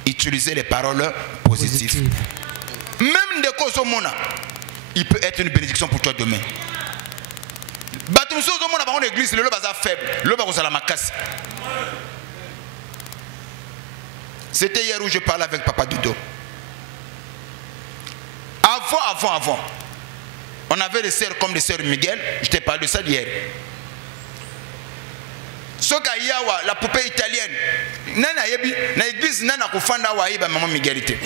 Utiliser les paroles positives. Même de cause au monde, il peut être une bénédiction pour toi demain. L'église, le bazar faible, le bazar la macasse. C'était hier où je parlais avec Papa Dodo. Avant, on avait des sœurs comme les sœurs Miguel. Je t'ai parlé de ça hier. Soka Yawa, la poupée italienne. Nana yebi, na église nana kufanda wa iba maman Miguelité.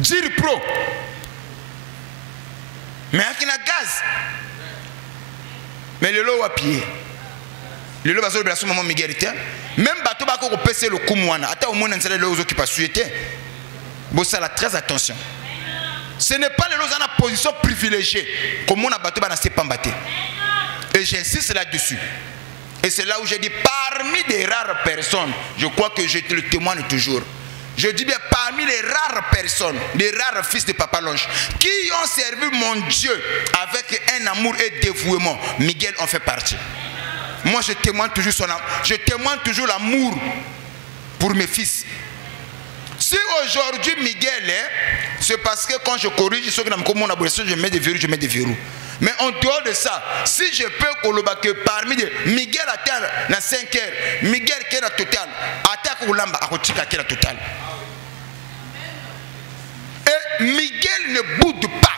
Jiri pro. Mais akina gaz. Mais le lot wa pied. Le lot bazo la maman Miguelité. Même bateau bako ko pese le kumwana. Ata au monde nsele le ozo qui pas suété. Bossala très attention. Ce n'est pas les gens en position privilégiée comme on a battu dans ces pambatés. Et j'insiste là-dessus. Et c'est là où j'ai dit, parmi des rares personnes, je crois que je te le témoigne toujours. Je dis bien, parmi les rares personnes, les rares fils de Papa Longe, qui ont servi mon Dieu avec un amour et dévouement, Miguel en fait partie. Moi, je témoigne toujours son amour. Je témoigne toujours l'amour pour mes fils. Si aujourd'hui, Miguel, c'est parce que quand je corrige, je mets des verrous, Mais en dehors de ça, si je peux que parmi des Miguel atteint la 5 heures, Miguel qui est la totale, attaque au lamba, à Kotika qui est la totale. Et Miguel ne boude pas.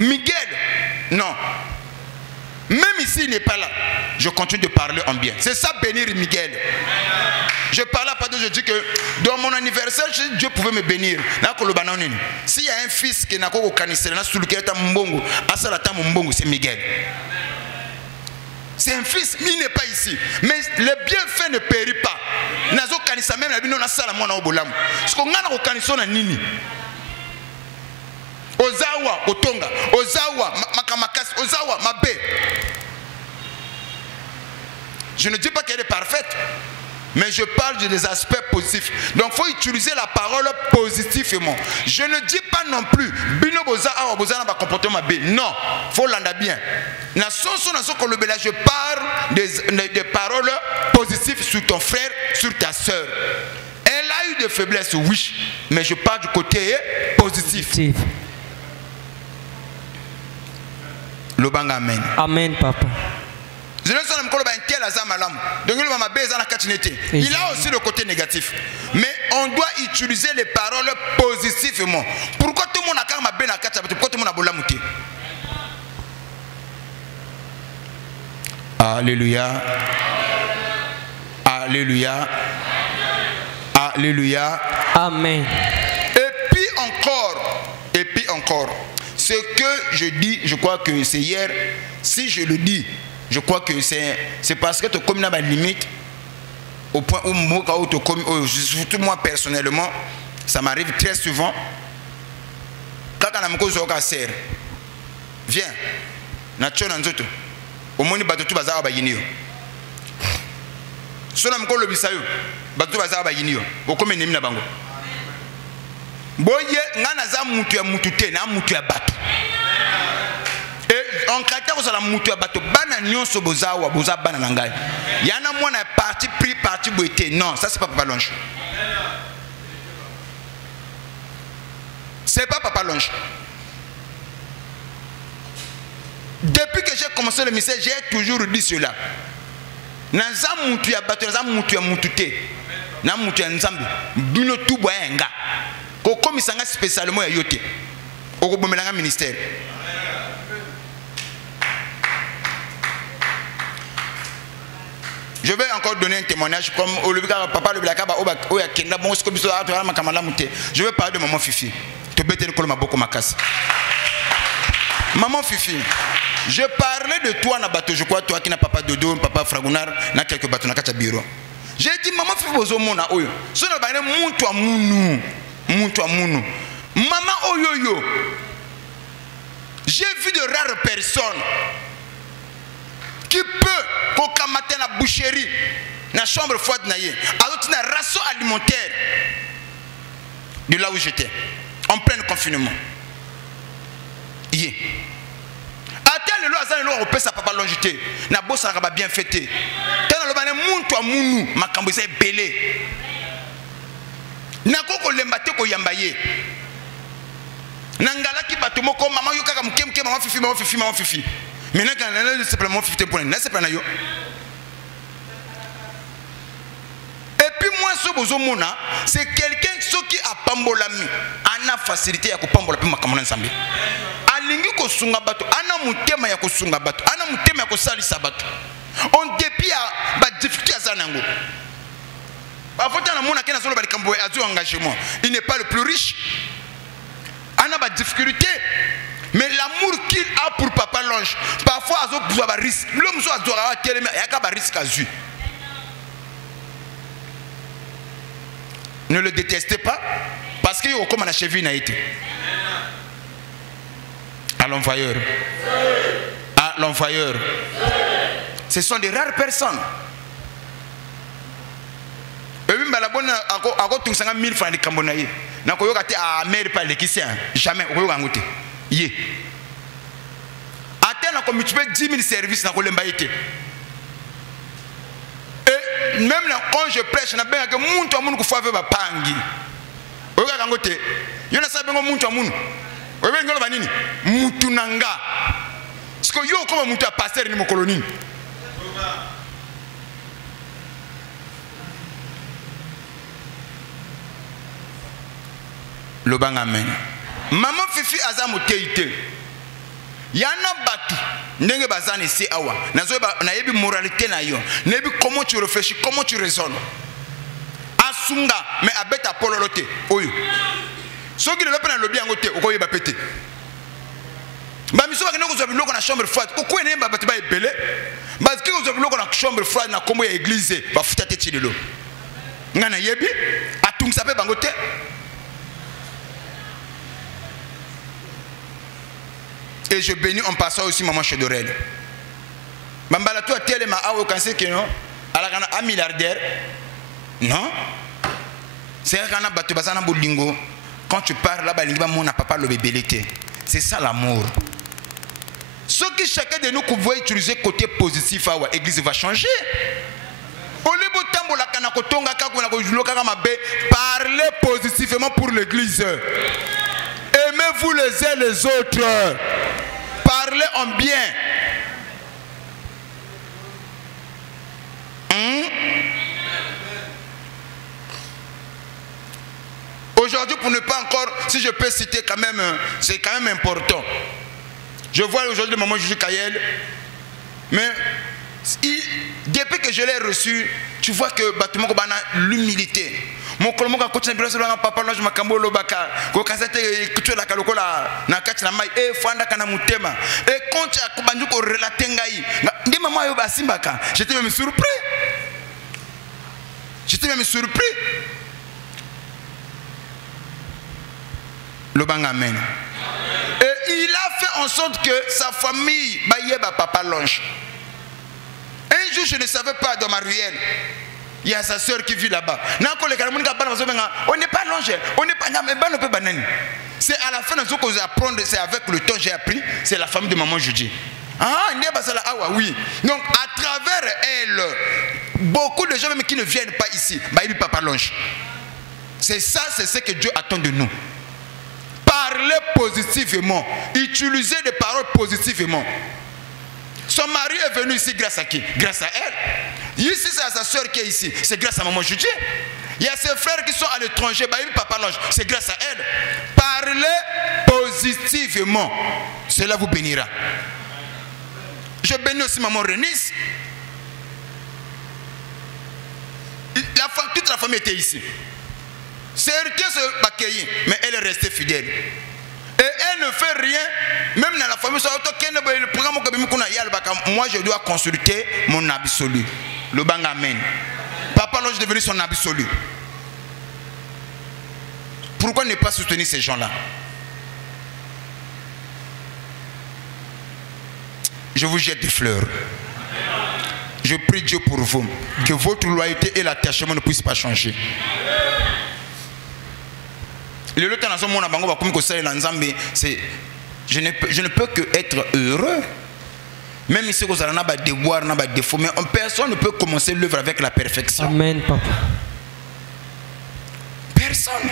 Miguel, non. Même ici, il n'est pas là. Je continue de parler en bien. C'est ça, bénir Miguel. Je parle à Pado, je dis que dans mon anniversaire, Dieu pouvait me bénir. S'il y a un fils qui n'a pas au canissé, c'est Miguel. C'est un fils, mais il n'est pas ici. Mais le bienfait ne périt pas. Nazo kanisa même la bino na sala mwana obolam. Parce qu'on a au kanisa na nini. Ozawa otonga, Ozawa makamakasi, Ozawa mabe. Je ne dis pas qu'elle est parfaite, mais je parle des aspects positifs. Donc il faut utiliser la parole positivement. Je ne dis pas non plus bino boza awa boza na ba comportement mabe. Non, faut l'anda bien. Je parle des paroles positives sur ton frère, sur ta soeur. Elle a eu des faiblesses, oui, mais je parle du côté positif. Lobanga amen. Amen, papa. Il a aussi le côté négatif. Mais on doit utiliser les paroles positivement. Pourquoi tout le monde a quand même pourquoi tout le monde a bolamouté? Alléluia. Alléluia. Alléluia. Amen. Et puis encore, ce que je dis, je crois que c'est hier, si je le dis, je crois que c'est parce que tu as une limite, au point où surtout moi personnellement, ça m'arrive très souvent, quand on a un cause au serre, viens, au moins il tu vas avoir yinio. Si on a un cause le bisayo, tu vas avoir yinio, au comme une bango. Boye, ngana mutu ya mutute na mutu ya batu. Et en caractère ça la mutu ya batu bana nyonso bozawa boza bana nangai. Yana mwana parti pris parti boité. Non, ça c'est pas Papa Longe. C'est pas Papa Longe. Depuis que j'ai commencé le message, j'ai toujours dit cela. Naza mutu ya batu, naza mutu ya mutute. Na mutu ya nzambi. Bino tu boyenga. Comme ça spécialement à yoté au ministère. Je vais encore donner un témoignage comme papa le blacaba je vais parler de maman Fifi. Maman Fifi, je parlais de toi na bateau, je crois toi qui n'a papa Dodo, papa Fragonar, na quelques bateaux na kacha bureau. J'ai dit maman Fifi bozomona oyo. So na bane muntu amunu. Maman oyoyo, j'ai vu de rares personnes qui peuvent matin la boucherie, la chambre froide naïe, alors une ration alimentaire de là où j'étais, en plein confinement. Attends le loi, on peut sa papa longité, na bosse ça va bien fêter. Tant le bané muntu amunu, ma camboise belé. Nakoko lembate ko yambaye nangala ki batomo ko mama yo kaka mukemke maman fifi maintenant quand elle c'est simplement 50 points n'est pas na yo. Et puis moi ce bozomona c'est quelqu'un qui a pambolami ana facilité ya ko pambola pe makamona nsambe alingi ko sunga bato ana mutema ya ko sunga bato ana mutema ya ko salisa bato on dépit à ba difficulté à zanango. Il n'est pas le plus riche. Il a des difficultés. Mais l'amour qu'il a pour Papa Longe, parfois il y a des risques. L'homme il y a des risques à lui. Ne le détestez pas, parce qu'il y a comme un cheville n'a été. À l'envoyeur. l'envoyeur. Ce sont des rares personnes. Et puis, je suis 1000 francs de Cambonaï. Je suis jamais. Et multiplié 10 000 services. Et même quand je prêche, je sais que tout le monde fait un pangi. Je sais que tout le monde mutunanga. Parce que yo comme mutu pasteur ni mo colonie. Le bang amen. Maman Fifi aza moteite. Yana batu ndenge bazane si awa. Na yebi moralité na yo. Nebi comment tu réfléchis, comment tu raisonnes. Asunga mais abeta pololote oyo. Soki le pena lobi angote okoyeba pété. Ba miso bakene ko zobi loko na chambre froide. Ko ene ba batu ba ebele. Ba ki ko zobi loko na chambre froide na kombo ya église ba futa te chilelo. Ngana yebi atungisa pe bangote. Et je bénis en passant aussi maman Chedorel. Bambala toi tellement awo kanse que non ala kana un milliardaire. Non. C'est kana batu basana bolingo. Quand tu parles là, mon papa le bébélité. C'est ça l'amour. Ce que chacun de nous pouvait utiliser côté positif, l'église va changer. Parlez positivement pour l'église. Aimez-vous les uns les autres. Parlez en bien. Aujourd'hui, pour ne pas encore, si je peux citer quand même, c'est quand même important. Je vois aujourd'hui le maman Juju Kayel, mais depuis que je l'ai reçu, tu vois que Batoumoko Bana l'humilité. Mon collègue a continué à dire papa je m'acambo le baka, ko kasete kutu la kalokola na kati na mai e fanda kana mutema et quand tu as kubandu ko relater ngai ndi maman yo basimbaka, j'étais même surpris. J'étais même surpris. Le bang amen. Et il a fait en sorte que sa famille Bayeba papa longe. Un jour je ne savais pas dans ma ruelle. Il y a sa soeur qui vit là-bas. On n'est pas longe. On n'est pas banane. C'est à la fin de ce que j'ai appris, c'est avec le temps j'ai appris, c'est la famille de maman Judy. Ah, oui. Donc à travers elle, beaucoup de gens même qui ne viennent pas ici, papa longe. C'est ça, c'est ce que Dieu attend de nous. Parlez positivement. Utilisez des paroles positivement. Son mari est venu ici grâce à qui? Grâce à elle. Ici, c'est à sa soeur qui est ici. C'est grâce à maman Judy. Il y a ses frères qui sont à l'étranger. Papa longe. C'est grâce à elle. Parlez positivement. Cela vous bénira. Je bénis aussi maman Renis. Toute la famille était ici. Certains se baquaient, mais elle est restée fidèle. Et elle ne fait rien, même dans la famille. Moi, je dois consulter mon absolu. Le bang amen. Papa, là, je suis devenu son absolu. Pourquoi ne pas soutenir ces gens-là? Je vous jette des fleurs. Je prie Dieu pour vous. Que votre loyauté et l'attachement ne puissent pas changer. Je ne peux que être heureux. Même si vous avez des devoirs, des défauts, mais personne ne peut commencer l'œuvre avec la perfection. Amen, papa. Personne.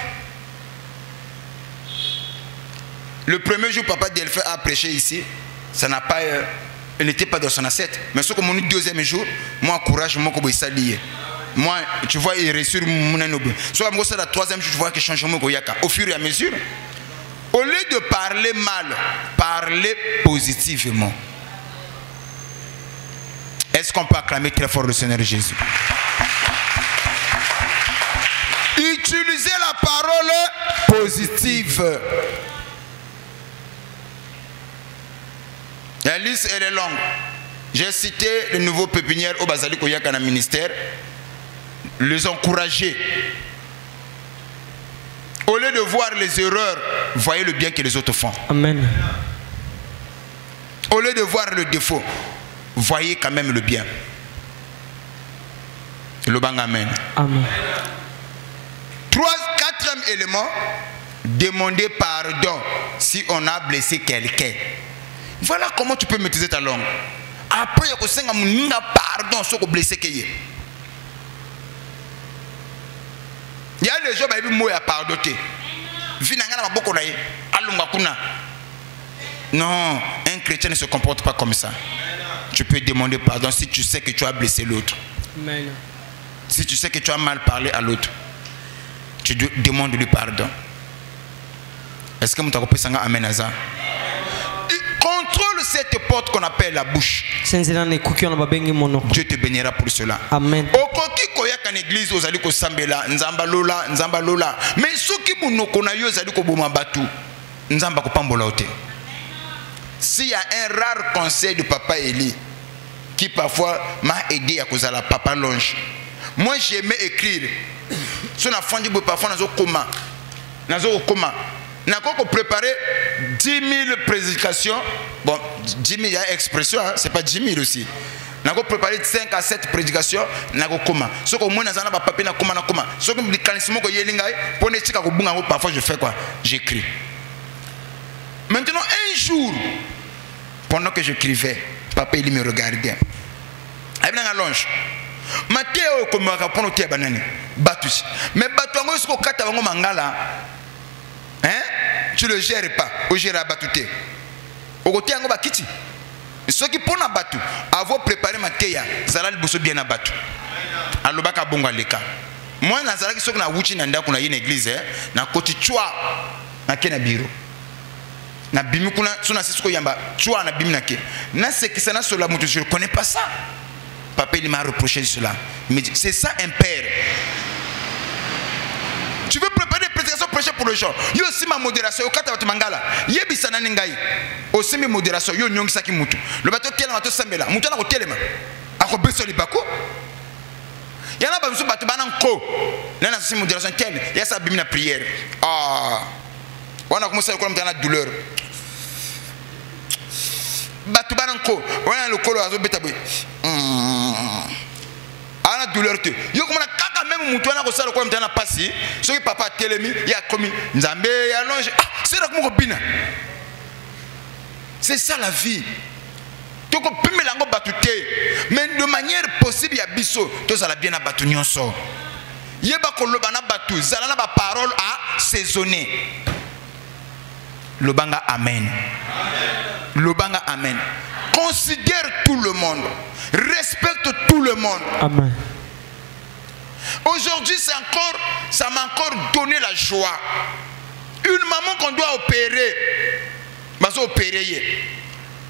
Le premier jour, papa Delphin a prêché ici. Ça n'a pas, il n'était pas dans son assiette. Mais ce que mon deuxième jour, moi, courage, moi, comme ça lié. Moi, tu vois, il réussit mon anobe. Soit moi, c'est la troisième jour, tu vois que changement goyaka. Au fur et à mesure, au lieu de parler mal, parler positivement. Est-ce qu'on peut acclamer très fort le Seigneur Jésus? Utilisez la parole positive. La liste, elle est longue. J'ai cité le nouveau pépinière au Bazali Koyaka dans le ministère. Les encourager. Au lieu de voir les erreurs, voyez le bien que les autres font. Amen. Au lieu lieu de voir le défaut, voyez quand même le bien. Le bang amen. Amen. Quatrième élément, demander pardon si on a blessé quelqu'un. Voilà comment tu peux maîtriser ta langue. Après, il y a pardon si on a blessé quelqu'un. Il y a des gens qui ont pardonné. Non, un chrétien ne se comporte pas comme ça. Tu peux demander pardon si tu sais que tu as blessé l'autre. Si tu sais que tu as mal parlé à l'autre, tu demandes lui pardon. Est-ce que vous avez compris? Amen. Contrôle cette porte qu'on appelle la bouche. Dieu te bénira pour cela. Amen. En église, vous allez sambela, nzamba lola. Mais ceux qui monoko na yo zali ko boma batu, nzamba ko pambola ote. S'il y a un rare conseil de papa Eli qui parfois m'a aidé à cause de la papa longe. Moi j'aimais écrire. Si on a fait parfois nazo koma. N'a pas préparé 10 000 prédications. Bon, 10 000 il y a expression, hein? C'est pas 10 000 aussi. N'a pas préparé 5 à 7 prédications. N'a pas comment. Ce que moi n'azana pas papier na comment. Ce que me canisimo ko yelingai pour ne tika ko bunga parfois je fais quoi? J'écris. Maintenant un jour, pendant que j'écrivais, papa il me regardait. Avec un allonge. Mathéo comme répondre au thé banane. Batus. Mais batuango ce ko kata bango mangala. Hein? Tu le gères pas. Au gérer à batouté. Au côté ango bakiti. Ceux qui pont à batu, avoir préparé ma théa, zalal bosso bien à batu. Alobaka bonga leka. Moi na zalaki soki na wuchi na ndako na une église, na koti chwa na kena biro. Na bimi kuna sona sisiko yamba chwa na bimi na ke. Na sekisana sola mutu, je ne connais pas ça. Papa il m'a reproché cela. Il me dit c'est ça un père. Tu veux préparer des prédications prêcher pour les gens. Yo aussi ma modération. Yo kata watu mangala. Yebi sana nengai. Aussi ma modération. Yo nyongi saki mutu. Le bateau tient la bateau sambela. Mutu na ko telema. Ako beso libako. Yana ba musu bateau banan ko. Nana si modération tel. Ya sa bimi na prière. Ah. Wana commencer à connaître la douleur. Bateau banan ko. Wana le kolo azo beta boy. Ana douleur te. Yo comme même moutouna ko sala ko mtana pasi soki papa telemi ya komi nzambe ya longe c'est là comme bina. C'est ça la vie. Toko pimela ngo batute mais de manière possible ya biso to sala bien na batu nyonso. Yeba ko loba na batu zala na ba parole à saisonner. Lobanga amen. Lobanga amen. Considère tout le monde. Respecte tout le monde. Amen. Aujourd'hui, ça m'a encore donné la joie. Une maman qu'on doit opérer,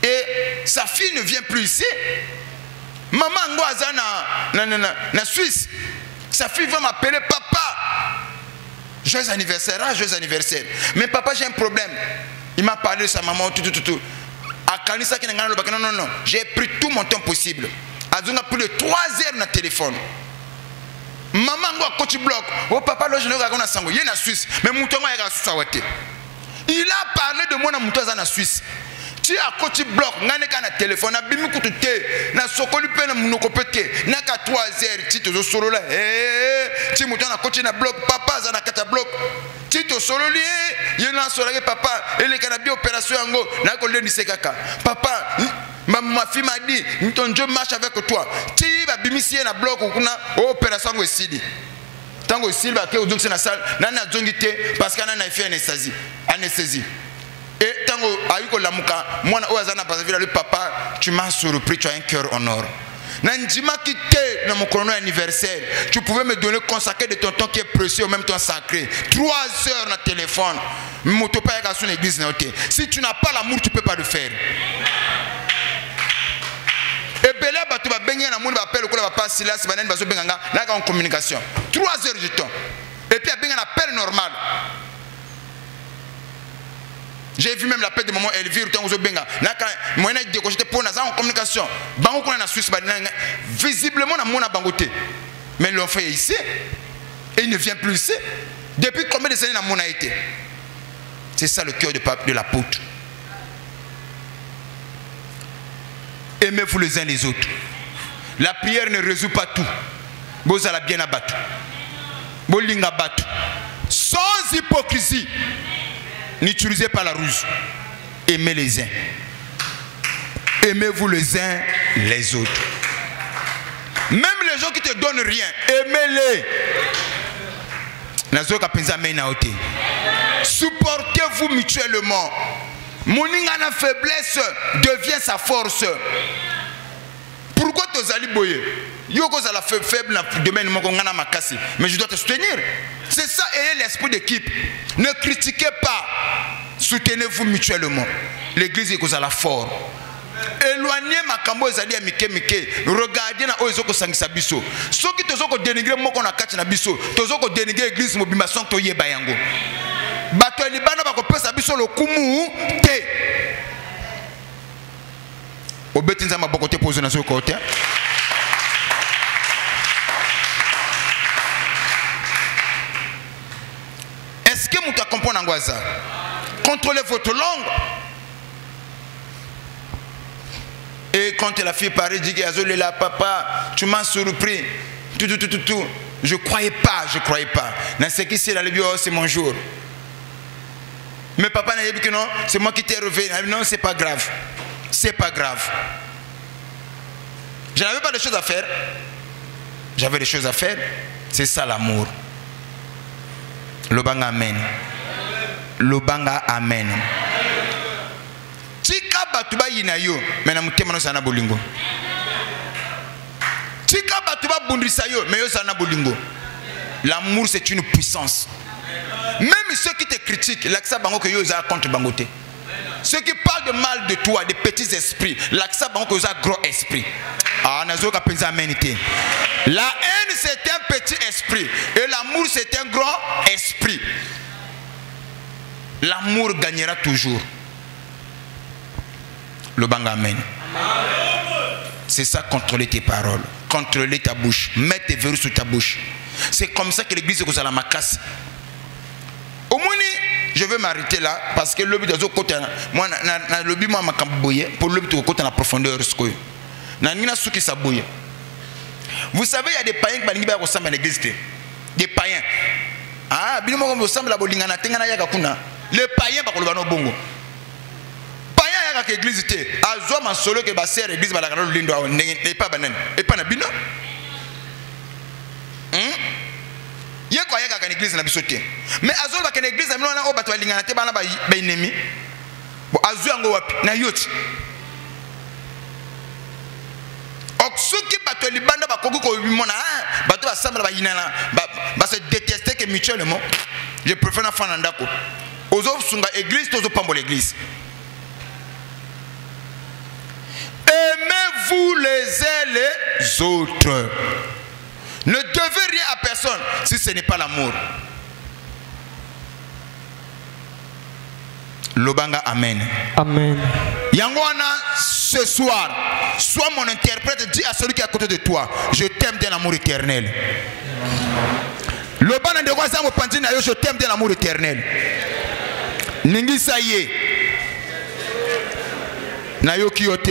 et sa fille ne vient plus ici. Maman Ngoaza na Suisse. Sa fille va m'appeler papa. Joyeux anniversaire, joyeux anniversaire. Mais papa, j'ai un problème. Il m'a parlé de sa maman, tout. Non. J'ai pris tout mon temps possible. Elle a plus de 3 heures dans le téléphone. Maman a coach bloc. Oh papa, là je ne regarde pas sango. Il est en Suisse. Mais mon temps est à il a parlé de moi dans mon temps en Suisse. Tu as coach bloc. N'a qu'un téléphone. N'a bimi kututé. N'a sokoli pe na munokopete. N'a qu'à 3 heures. Tu te solo là. Tu mon temps a coach na bloc. Papa zana kata bloc. Tu te solo lié. Il y a un solo papa. Et les canabis opération ango. N'a qu'on le dit c'est caca. Papa. Ma fille m'a dit, ton Dieu marche avec toi. Tu vas bimissier na bloc ou kuna opération go sidi. Tango sidi ba ke odonk na salle, nana zongité parce qu'on a fait anesthésie. Et tango ayuko lamuka, mwana oazana parce que le papa, tu m'as surpris, tu as un cœur en or. Nanjima quitté dans mon chrono anniversaire, tu pouvais me donner consacrer de ton temps qui est précieux, en même temps sacré. 3 heures dans le téléphone. Si tu n'as pas l'amour, tu ne peux pas le faire. Et Bela tu vas baigner dans le monde, appelle le papa Silas, en communication. 3 heures du temps. Et puis il y a un appel normal. J'ai vu même l'appel de maman Elvire, en communication. Visiblement, on a bangoté. Mais l'enfant est ici. Et il ne vient plus ici. Depuis combien de années on a été? C'est ça le cœur de l'apôtre. Aimez-vous les uns les autres. La prière ne résout pas tout. Vous allez bien abattre. Bolinga battu. Sans hypocrisie. N'utilisez pas la ruse. Aimez les uns. Aimez-vous les uns les autres. Même les gens qui te donnent rien, aimez-les. Supportez-vous mutuellement. Moningana faiblesse devient sa force. Pourquoi tu as boye? Yoko la faible domaine makasi, mais je dois te soutenir. C'est ça, ayez l'esprit d'équipe. Ne critiquez pas. Soutenez-vous mutuellement. L'église est la fort. Éloignez ma kambo ezali ya mike. Regardez na oyo sangisa biso. Soki tozoko dénigrer moko na kati na biso, tozoko dénigrer église mobimba son to yeba yango. Bato libana bako pesa biso lokumu te. Obeti nzamba boko te pozo na so côté. Est-ce que muta comprendre ngwaza? Contrôlez votre langue. Et quand la fille paraît, dit que là, papa, tu m'as surpris. Tout. Je croyais pas. Dans ce qui c'est là, c'est mon jour. Mais papa n'a dit que non, c'est moi qui t'ai revenu. Non, c'est pas grave. Je n'avais pas de choses à faire. J'avais des choses à faire. C'est ça l'amour. Lobanga amen. Tika batuba yinayo, mais na mutema no sana bolingo. Tika batuba bundisa yo, mais yo sana bolingo. L'amour c'est une puissance. Même ceux qui te critiquent, l'accent bango que yo za contre bangote. Ceux qui parlent de mal de toi, des petits esprits, l'accent bango que yo za gros esprit. Ah nazo ka penza amenité. La haine c'est un petit esprit et l'amour c'est un grand esprit. L'amour gagnera toujours. Le bang amen. C'est ça, contrôler tes paroles, contrôler ta bouche, mettre tes verrous sur ta bouche. C'est comme ça que l'église est à la macasse. Au moins, je vais m'arrêter là parce que le but de côté, moi, le but moi m'a camboyé pour le but de côté la profondeur Vous savez, il y a des païens qui ressemblent à l'église. Des païens. Ah, bien moi comme ressemble à bolingana tengana yaga kuna. Les païens par le bano bongo. Église était azwa masolo ke ba sœur église balaka lo lindo a n'est pas banane et pas na bino ye ko yaka ka église na bisote mais azwa ba ka église na bino na o bato balingana te bana ba ennemi bo azwa ngo wapi na yoti oksuki bato libanda ba koku ko bimona bato ba sambla ba yinana ba se détester que mutuellement je préfère na fana ndako ozo sunga église tozo pambo l'église. Aimez-vous les uns les autres. Ne devez rien à personne si ce n'est pas l'amour. Lobanga amen. Amen. Yangwana, ce soir, sois mon interprète, dis à celui qui est à côté de toi, je t'aime d'un amour éternel. Lobanga de Wazamo Pantina, je t'aime d'un amour éternel. Ningi Saye. Nayoki Yote.